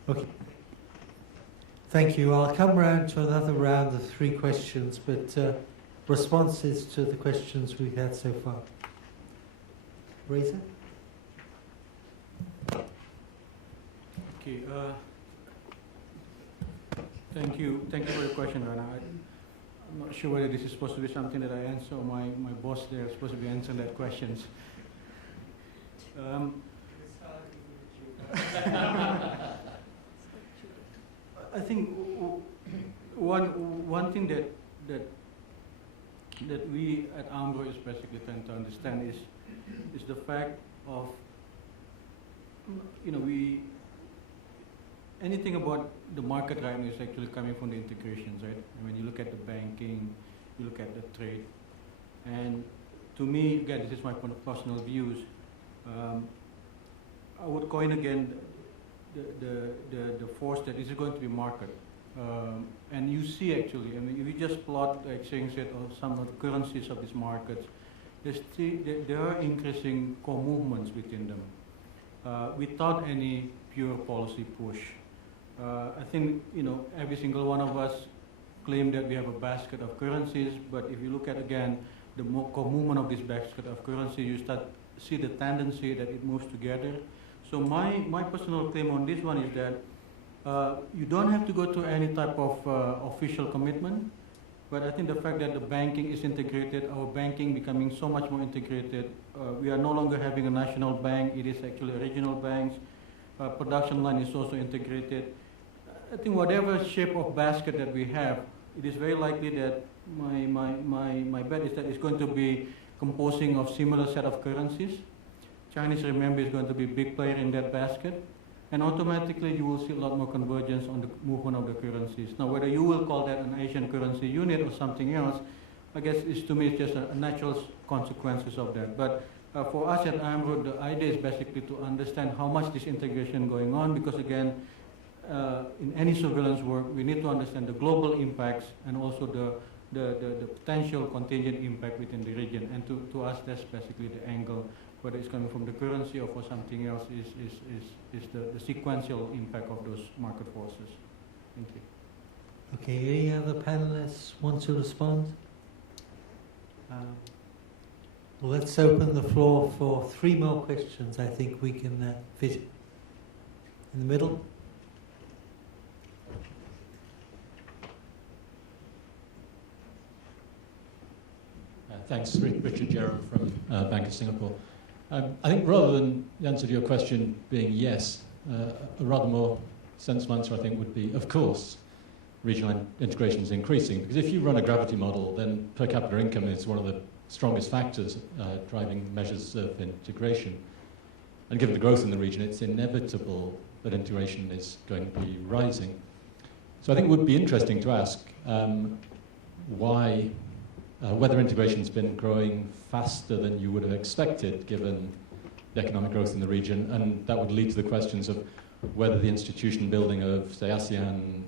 Okay. Thank you. I'll come round to another round of 3 questions, but responses to the questions we've had so far. Reza? Okay. Thank you. Thank you for your question, Rana. I'm not sure whether this is supposed to be something that I answer or my boss there is supposed to be answering that questions. I think one thing that we at AMRO is basically trying to understand is the fact of anything about the market right now is actually coming from the integrations, right? I mean, you look at the banking, you look at the trade, and to me, again, this is my personal views. I would coin again the force that is going to be market, and you see actually. I mean, if you just plot the exchange rate of some of the currencies of these markets, there are increasing co-movements within them, without any pure policy push. I think every single one of us claim that we have a basket of currencies, but if you look at again the movement of this basket of currency, you start see the tendency that it moves together. So my personal claim on this one is that you don't have to go to any type of official commitment, but I think the fact that the banking is integrated, our banking becoming so much more integrated, we are no longer having a national bank, it is actually regional banks. Production line is also integrated. I think whatever shape of basket that we have, it is very likely that my bet is that it's going to be composing of similar set of currencies. Chinese renminbi is going to be a big player in that basket, and automatically you will see a lot more convergence on the movement of the currencies. Now, whether you will call that an Asian currency unit or something else, I guess to me it's just a natural consequences of that. But for us at AMRO, the idea is basically to understand how much this integration going on, because again, in any surveillance work, we need to understand the global impacts and also the potential contingent impact within the region. And to us, that's basically the angle, whether it's coming from the currency or for something else, is the sequential impact of those market forces. Thank you. Okay, any other panelists want to respond? Let's open the floor for 3 more questions. I think we can fit it. In the middle. Thanks, Richard Jerram from Bank of Singapore. I think rather than the answer to your question being yes, a rather more sensible answer I think would be, of course, regional integration is increasing. Because if you run a gravity model, then per capita income is one of the strongest factors driving measures of integration. And given the growth in the region, it's inevitable that integration is going to be rising. So I think it would be interesting to ask why, whether integration's been growing faster than you would have expected given the economic growth in the region, and that would lead to the questions of whether the institution building of, say, ASEAN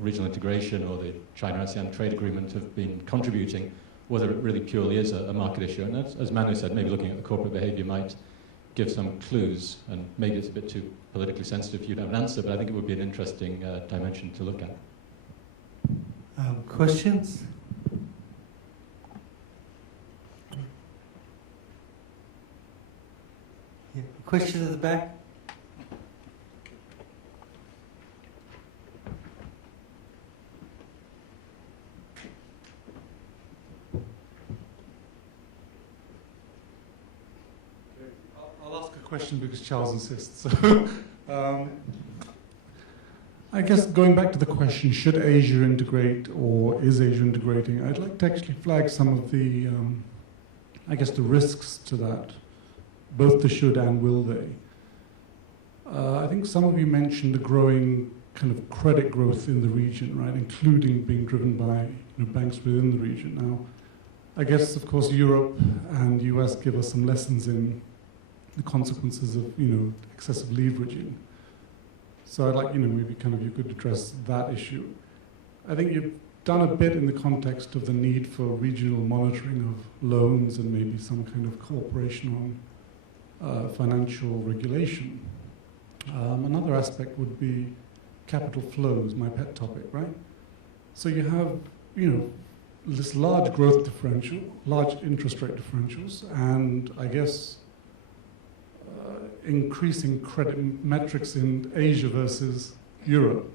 regional integration or the China-ASEAN trade agreement have been contributing, whether it really purely is a market issue. And as Manu said, maybe looking at the corporate behaviour might give some clues, and maybe it's a bit too politically sensitive for you to have an answer, but I think it would be an interesting dimension to look at. Questions? Yeah. Question at the back? I'll ask a question because Charles insists. So, I guess going back to the question, should Asia integrate or is Asia integrating, I'd like to actually flag some of the, I guess, the risks to that, both the should and will they. I think some of you mentioned the growing kind of credit growth in the region, right, including being driven by banks within the region. Now, I guess, of course, Europe and US give us some lessons in the consequences of, excessive leveraging. So I'd like, maybe kind of you could address that issue. I think you've done a bit in the context of the need for regional monitoring of loans and maybe some kind of cooperation on financial regulation. Another aspect would be capital flows, my pet topic, right? So you have, this large growth differential, large interest rate differentials, and I guess increasing credit metrics in Asia versus Europe.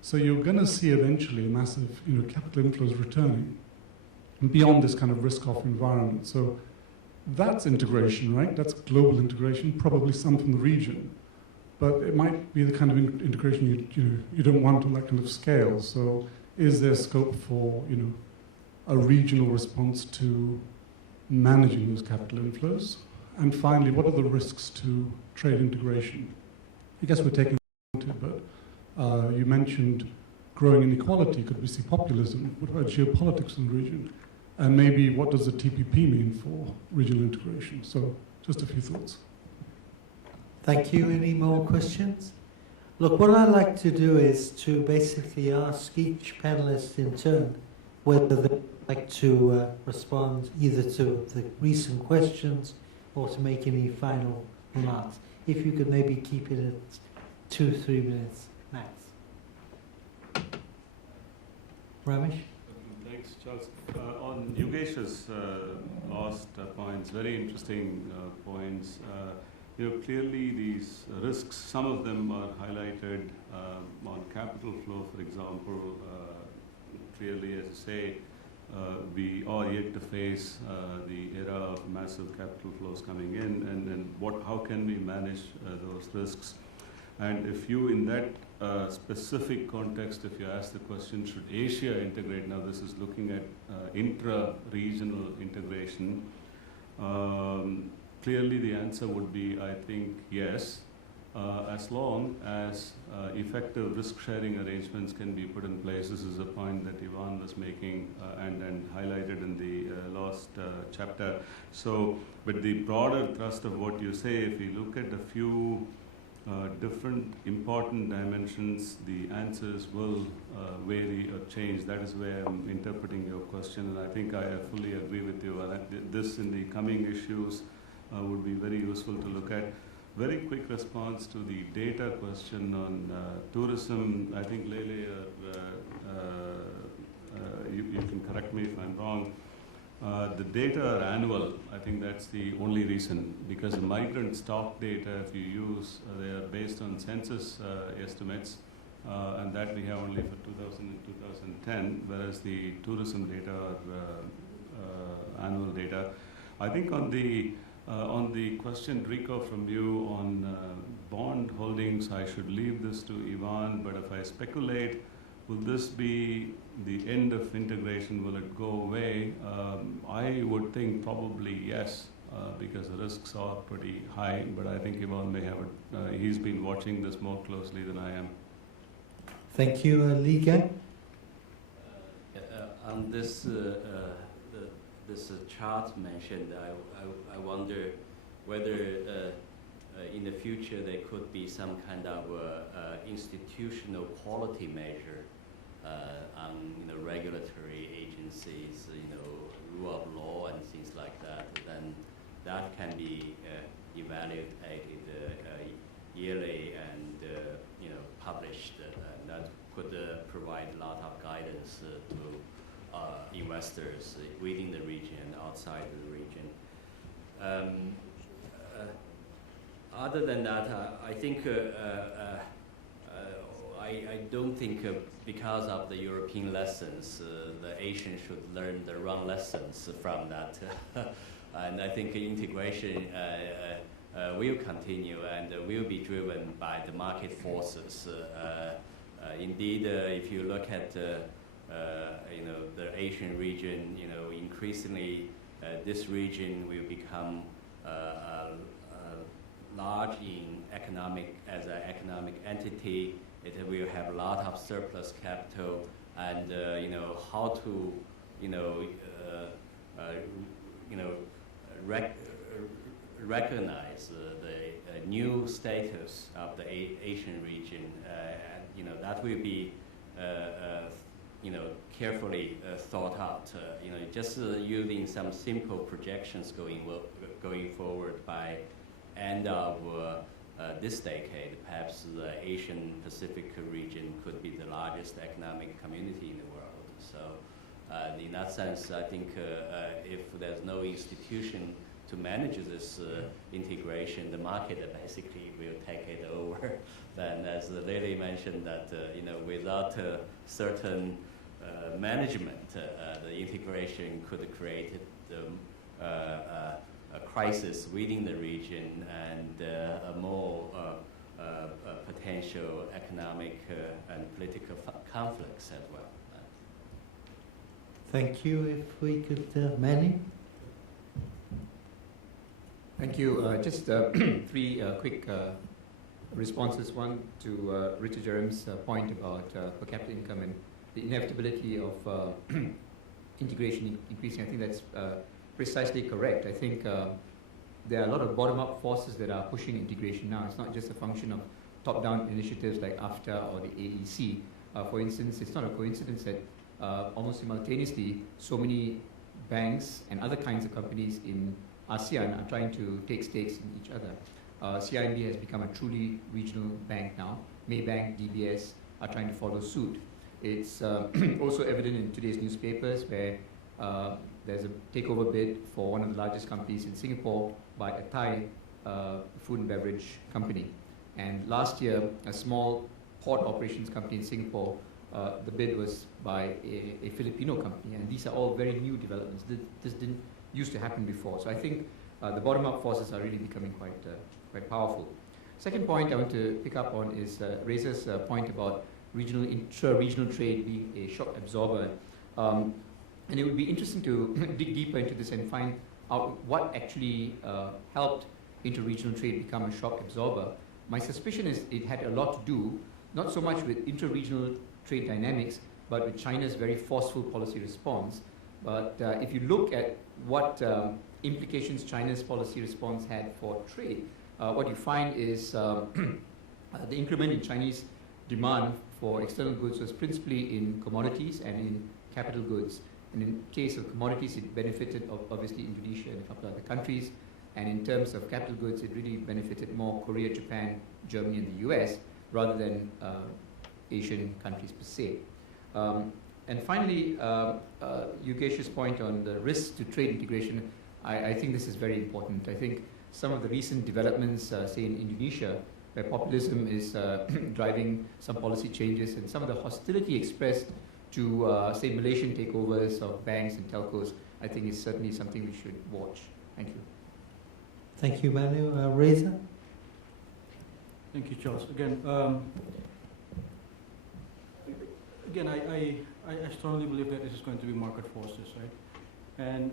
So you're going to see eventually a massive, capital inflows returning beyond this kind of risk-off environment. So that's integration, right? That's global integration, probably some from the region. But it might be the kind of integration you don't want on that kind of scale. So is there scope for, a regional response to managing those capital inflows? And finally, what are the risks to trade integration? I guess we're taking it, but you mentioned growing inequality. Could we see populism? What about geopolitics in the region? And maybe what does the TPP mean for regional integration? So just a few thoughts. Thank you. Any more questions? Look, what I'd like to do is to basically ask each panelist in turn whether they'd like to respond either to the recent questions or to make any final remarks. If you could maybe keep it at 2-3 minutes max. Ramesh? Thanks, Charles. On Yogesh's last points, very interesting points. Clearly these risks, some of them are highlighted on capital flow, for example. Clearly, as I say, we are yet to face the era of massive capital flows coming in, and how can we manage those risks? And if you, in that specific context, if you ask the question, should Asia integrate? Now, this is looking at intra-regional integration. Clearly, the answer would be, I think, yes, as long as effective risk-sharing arrangements can be put in place. This is a point that Ivan was making and highlighted in the last chapter. So, but the broader thrust of what you say, if we look at a few different important dimensions, the answers will vary or change. That is where I'm interpreting your question, and I think I fully agree with you. This in the coming issues would be very useful to look at. Very quick response to the data question on tourism. I think Lele, you can correct me if I'm wrong. The data are annual. I think that's the only reason, because the migrant stock data, if you use, they are based on census estimates, and that we have only for 2000 and 2010, whereas the tourism data are annual data. I think on the question, Rico, from you on bond holdings, I should leave this to Ivan, but if I speculate, will this be the end of integration? Will it go away? I would think probably yes, because the risks are pretty high, but I think Ivan may have it. He's been watching this more closely than I am. Thank you, Lee Gang. On this this chart mentioned, I wonder whether in the future there could be some kind of institutional quality measure on regulatory agencies, rule of law and things like that. Then that can be evaluated yearly and published. And that could provide a lot of guidance to investors within the region and outside the region. Other than that, I think I don't think because of the European lessons, the Asians should learn the wrong lessons from that. And I think integration will continue and will be driven by the market forces. Indeed, if you look at the Asian region, increasingly this region will become large in as an economic entity. It will have a lot of surplus capital, and how to recognize the new status of the Asian region. That will be carefully thought out. Just using some simple projections going forward by end of this decade, perhaps the Asian Pacific region could be the largest economic community in the world. So in that sense, I think if there's no institution to manage this integration, the market basically will take it over. Then, as Lily mentioned, that without certain management, the integration could create a crisis within the region and a more potential economic and political conflicts as well. Thank you. If we could, Manny. Thank you. Just three quick responses. One to Richard Jerem's point about per capita income and the inevitability of integration increasing. I think that's precisely correct. I think there are a lot of bottom-up forces that are pushing integration now. It's not just a function of top-down initiatives like AFTA or the AEC. For instance, it's not a coincidence that almost simultaneously so many banks and other kinds of companies in ASEAN are trying to take stakes in each other. CIMB has become a truly regional bank now. Maybank, DBS are trying to follow suit. It's also evident in today's newspapers where there's a takeover bid for one of the largest companies in Singapore by a Thai food and beverage company. And last year, a small port operations company in Singapore, the bid was by a Filipino company. And these are all very new developments. This didn't used to happen before. So I think the bottom-up forces are really becoming quite powerful. Second point I want to pick up on is Reza's point about intra-regional trade being a shock absorber. And it would be interesting to dig deeper into this and find out what actually helped inter-regional trade become a shock absorber. My suspicion is it had a lot to do, not so much with inter-regional trade dynamics, but with China's very forceful policy response. But if you look at what implications China's policy response had for trade, what you find is the increment in Chinese demand for external goods was principally in commodities and in capital goods. And in case of commodities, it benefited obviously Indonesia and a couple other countries. And in terms of capital goods, it really benefited more Korea, Japan, Germany, and the US, rather than Asian countries per se. And finally, Yogesh's point on the risks to trade integration, I think this is very important. I think some of the recent developments, say in Indonesia, where populism is driving some policy changes, and some of the hostility expressed to, say, Malaysian takeovers of banks and telcos, I think is certainly something we should watch. Thank you. Thank you, Manu. Reza? Thank you, Charles. Again, I strongly believe that this is going to be market forces, right? And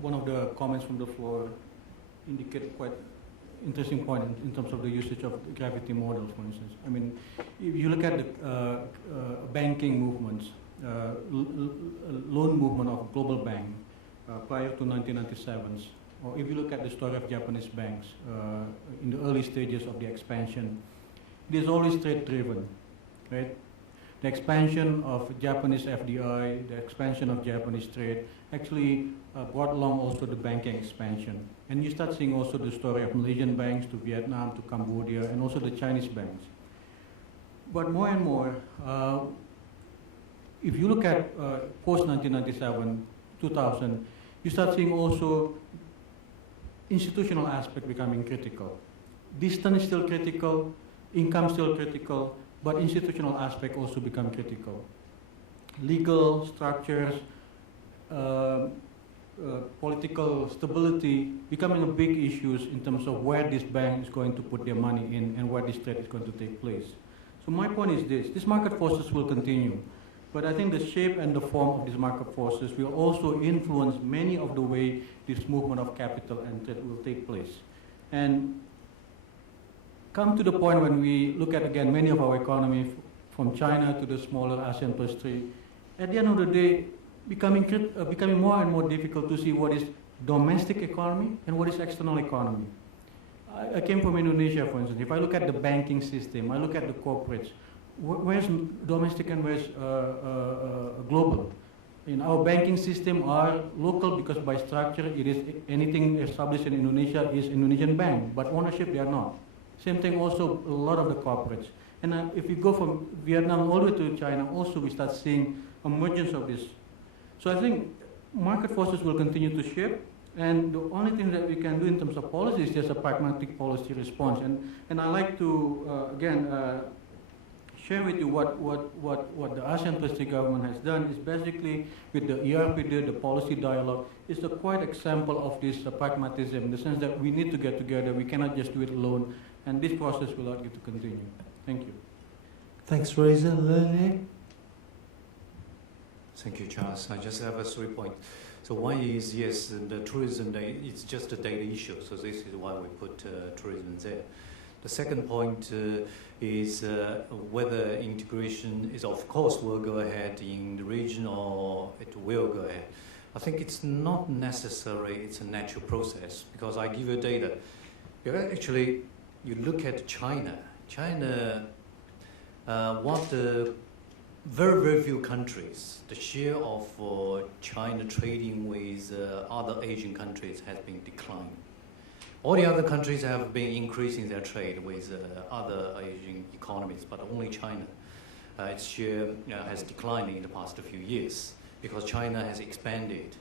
one of the comments from the floor indicated quite interesting point in terms of the usage of gravity models, for instance. I mean, if you look at the banking movements, loan movement of global bank prior to 1997, or if you look at the story of Japanese banks in the early stages of the expansion, it is always trade-driven, right? The expansion of Japanese FDI, the expansion of Japanese trade, actually brought along also the banking expansion. And you start seeing also the story of Malaysian banks to Vietnam to Cambodia, and also the Chinese banks. but more and more, if you look at post-1997, 2000, you start seeing also institutional aspect becoming critical. Distance is still critical, income still critical, but institutional aspect also become critical. Legal structures, political stability becoming a big issues in terms of where this bank is going to put their money in and where this trade is going to take place. So my point is this: these market forces will continue, but I think the shape and the form of these market forces will also influence many of the way this movement of capital and trade will take place. And come to the point when we look at, again, many of our economy, from China to the smaller ASEAN plus 3, at the end of the day, becoming more and more difficult to see what is domestic economy and what is external economy. I came from Indonesia, for instance. If I look at the banking system, I look at the corporates, where's domestic and where's global? In our banking system are local because by structure it is anything established in Indonesia is Indonesian bank, but ownership they are not. Same thing also a lot of the corporates. And if you go from Vietnam all the way to China, also we start seeing emergence of this. So I think market forces will continue to shape, and the only thing that we can do in terms of policy is just a pragmatic policy response. And I like to, again, share with you what the ASEAN plus 3 government has done is basically with the ERPD, the policy dialogue, is a quite example of this pragmatism in the sense that we need to get together, we cannot just do it alone, and this process will not get to continue. Thank you. Thanks, Reza. Lene? Thank you, Charles. I just have a 3 points. So one is, yes, the tourism, it's just a daily issue, so this is why we put tourism there. The second point is whether integration is, of course, will go ahead in the region or it will go ahead. I think it's not necessary, it's a natural process, because I give you data. Actually, you look at China. China, one of the very, very few countries, the share of China trading with other Asian countries has been declining. All the other countries have been increasing their trade with other Asian economies, but only China. Its share has declined in the past few years because China has expanded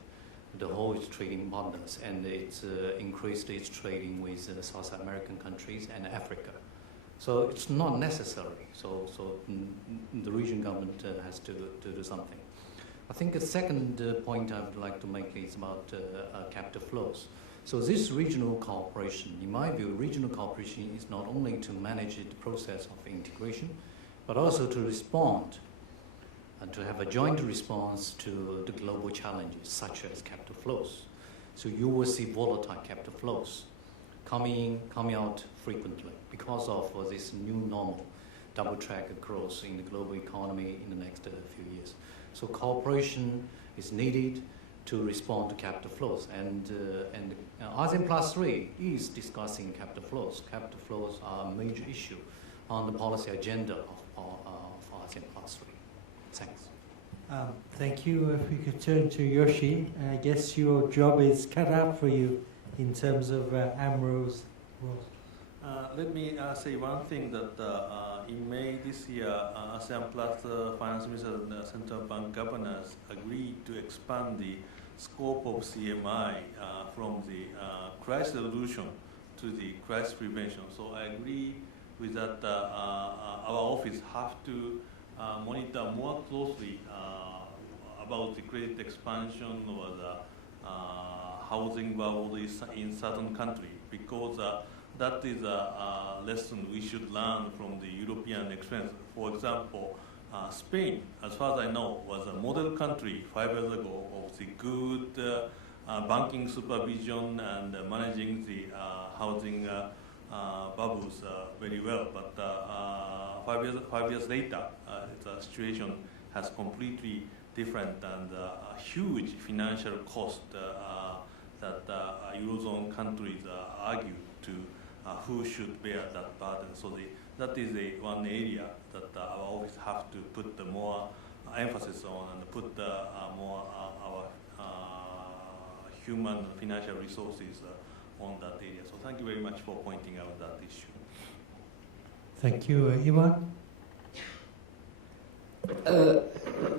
the whole trading partners and it's increased its trading with South American countries and Africa. So it's not necessary. So the region government has to do something. I think the second point I would like to make is about capital flows. So this regional cooperation, in my view, regional cooperation is not only to manage the process of integration, but also to respond and to have a joint response to the global challenges, such as capital flows. So you will see volatile capital flows coming out frequently because of this new normal double-track growth in the global economy in the next few years. So cooperation is needed to respond to capital flows. And ASEAN Plus 3 is discussing capital flows. Capital flows are a major issue on the policy agenda of ASEAN Plus 3. Thanks. Thank you. If we could turn to Yoshi, I guess your job is cut out for you in terms of AMRO's role. Let me say one thing that in May this year, ASEAN Plus Finance Minister and Central Bank governors agreed to expand the scope of CMI from the crisis resolution to the crisis prevention. So I agree with that. Our office have to monitor more closely about the credit expansion or the housing bubble in certain country, because that is a lesson we should learn from the European experience. For example, Spain, as far as I know, was a model country 5 years ago of the good banking supervision and managing the housing bubbles very well. But 5 years later, the situation has completely different and a huge financial cost that Eurozone countries argue to who should bear that burden. So that is one area that our office have to put more emphasis on and put more our human financial resources on that area. So thank you very much for pointing out that issue. Thank you. Ivan?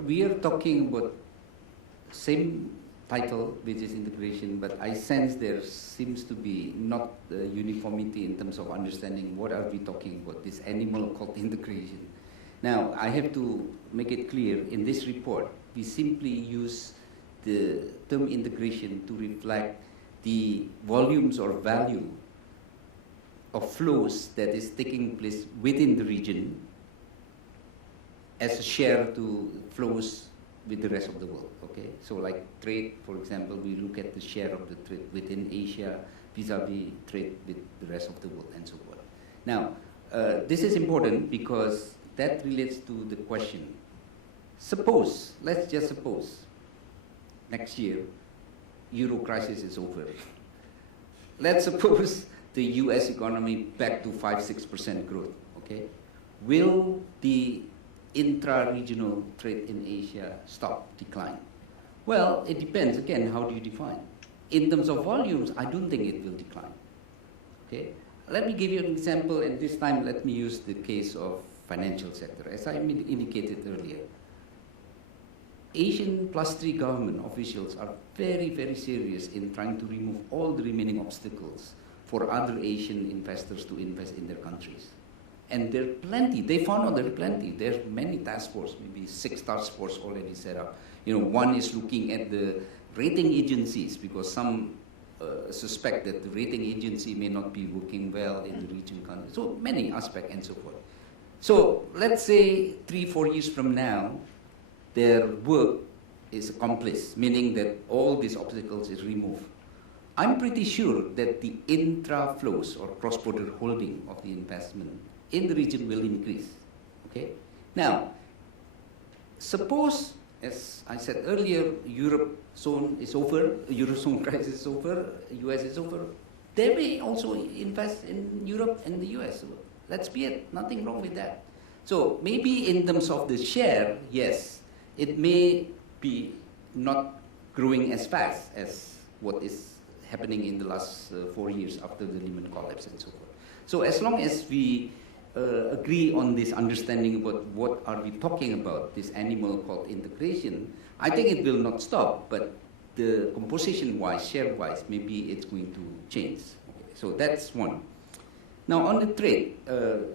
We are talking about same title, which is integration, but I sense there seems to be not uniformity in terms of understanding what are we talking about, this animal called integration. Now, I have to make it clear, in this report, we simply use the term integration to reflect the volumes or value of flows that is taking place within the region as a share to flows with the rest of the world, okay? So like trade, for example, we look at the share of the trade within Asia vis-a-vis trade with the rest of the world and so forth. Now, this is important because that relates to the question. Suppose, let's just suppose, next year, Euro crisis is over. Let's suppose the US economy back to 5-6% growth, okay? Will the intra-regional trade in Asia stop, decline? Well, it depends. Again, how do you define? In terms of volumes, I don't think it will decline. Okay? Let me give you an example, and this time let me use the case of financial sector. As I indicated earlier, Asian +3 government officials are very, very serious in trying to remove all the remaining obstacles for other Asian investors to invest in their countries. And there are plenty. They found out there are plenty. There are many task force, maybe 6 task force already set up. You know, one is looking at the rating agencies because some suspect that the rating agency may not be working well in the region country. So many aspects and so forth. So let's say 3-4 years from now, their work is accomplished, meaning that all these obstacles is removed. I'm pretty sure that the intra flows or cross-border holding of the investment in the region will increase. Okay? Now, suppose, as I said earlier, Europe zone is over, Eurozone crisis is over, US is over. They may also invest in Europe and the US. So let's be it, nothing wrong with that. So maybe in terms of the share, yes, it may be not growing as fast as what is happening in the last 4 years after the Lehman collapse and so forth. So as long as we agree on this understanding about what are we talking about, this animal called integration, I think it will not stop, but the composition-wise, share-wise, maybe it's going to change. Okay, so that's one. Now on the trade and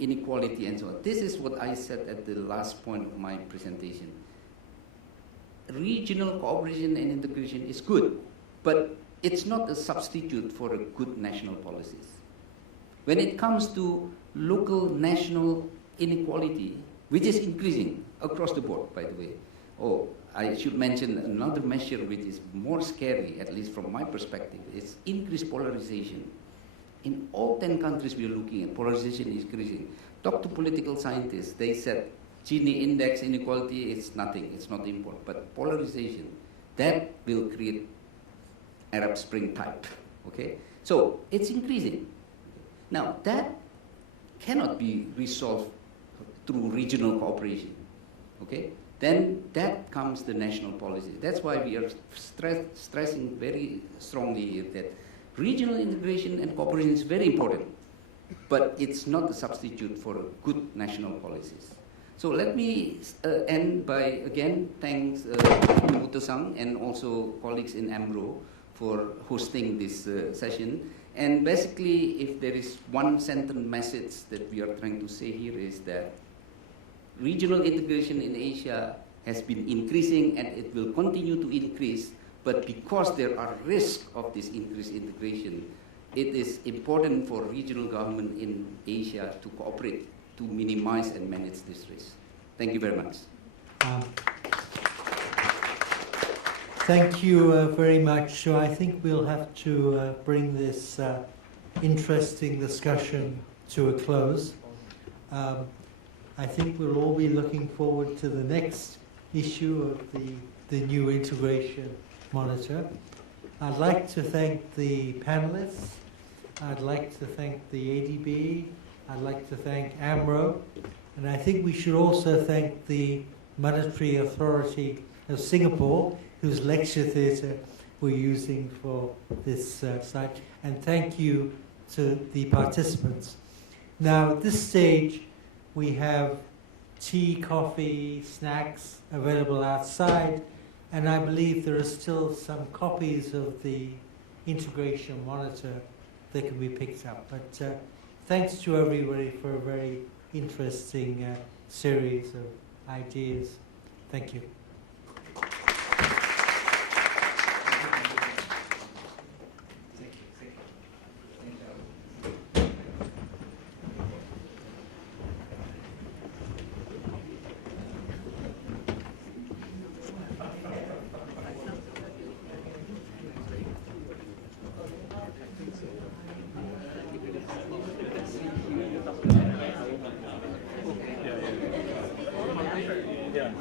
inequality and so on, this is what I said at the last point of my presentation. Regional cooperation and integration is good, but it's not a substitute for a good national policies. When it comes to local national inequality, which is increasing across the board, by the way. Oh, I should mention another measure which is more scary, at least from my perspective, is increased polarization. In all 10 countries we are looking at, polarization is increasing. Talk to political scientists, they said Gini index inequality is nothing, it's not important. But polarization, that will create Arab Spring type, okay? So it's increasing. Now that cannot be resolved through regional cooperation, okay? Then that comes the national policy. That's why we are stressing very strongly here that regional integration and cooperation is very important, but it's not a substitute for good national policies. So let me end by, again, thanks Mutosang and also colleagues in AMRO for hosting this session. And basically, if there is one sentence message that we are trying to say here is that regional integration in Asia has been increasing and it will continue to increase, but because there are risks of this increased integration, it is important for regional government in Asia to cooperate to minimize and manage this risk. Thank you very much. Thank you very much. So I think we'll have to bring this interesting discussion to a close. I think we'll all be looking forward to the next issue of the new integration monitor. I'd like to thank the panelists. I'd like to thank the ADB. I'd like to thank AMRO. And I think we should also thank the Monetary Authority of Singapore, whose lecture theatre we're using for this site. And thank you to the participants. Now, at this stage, we have tea, coffee, snacks available outside, and I believe there are still some copies of the integration monitor that can be picked up. But thanks to everybody for a very interesting series of ideas. Thank you. Yeah.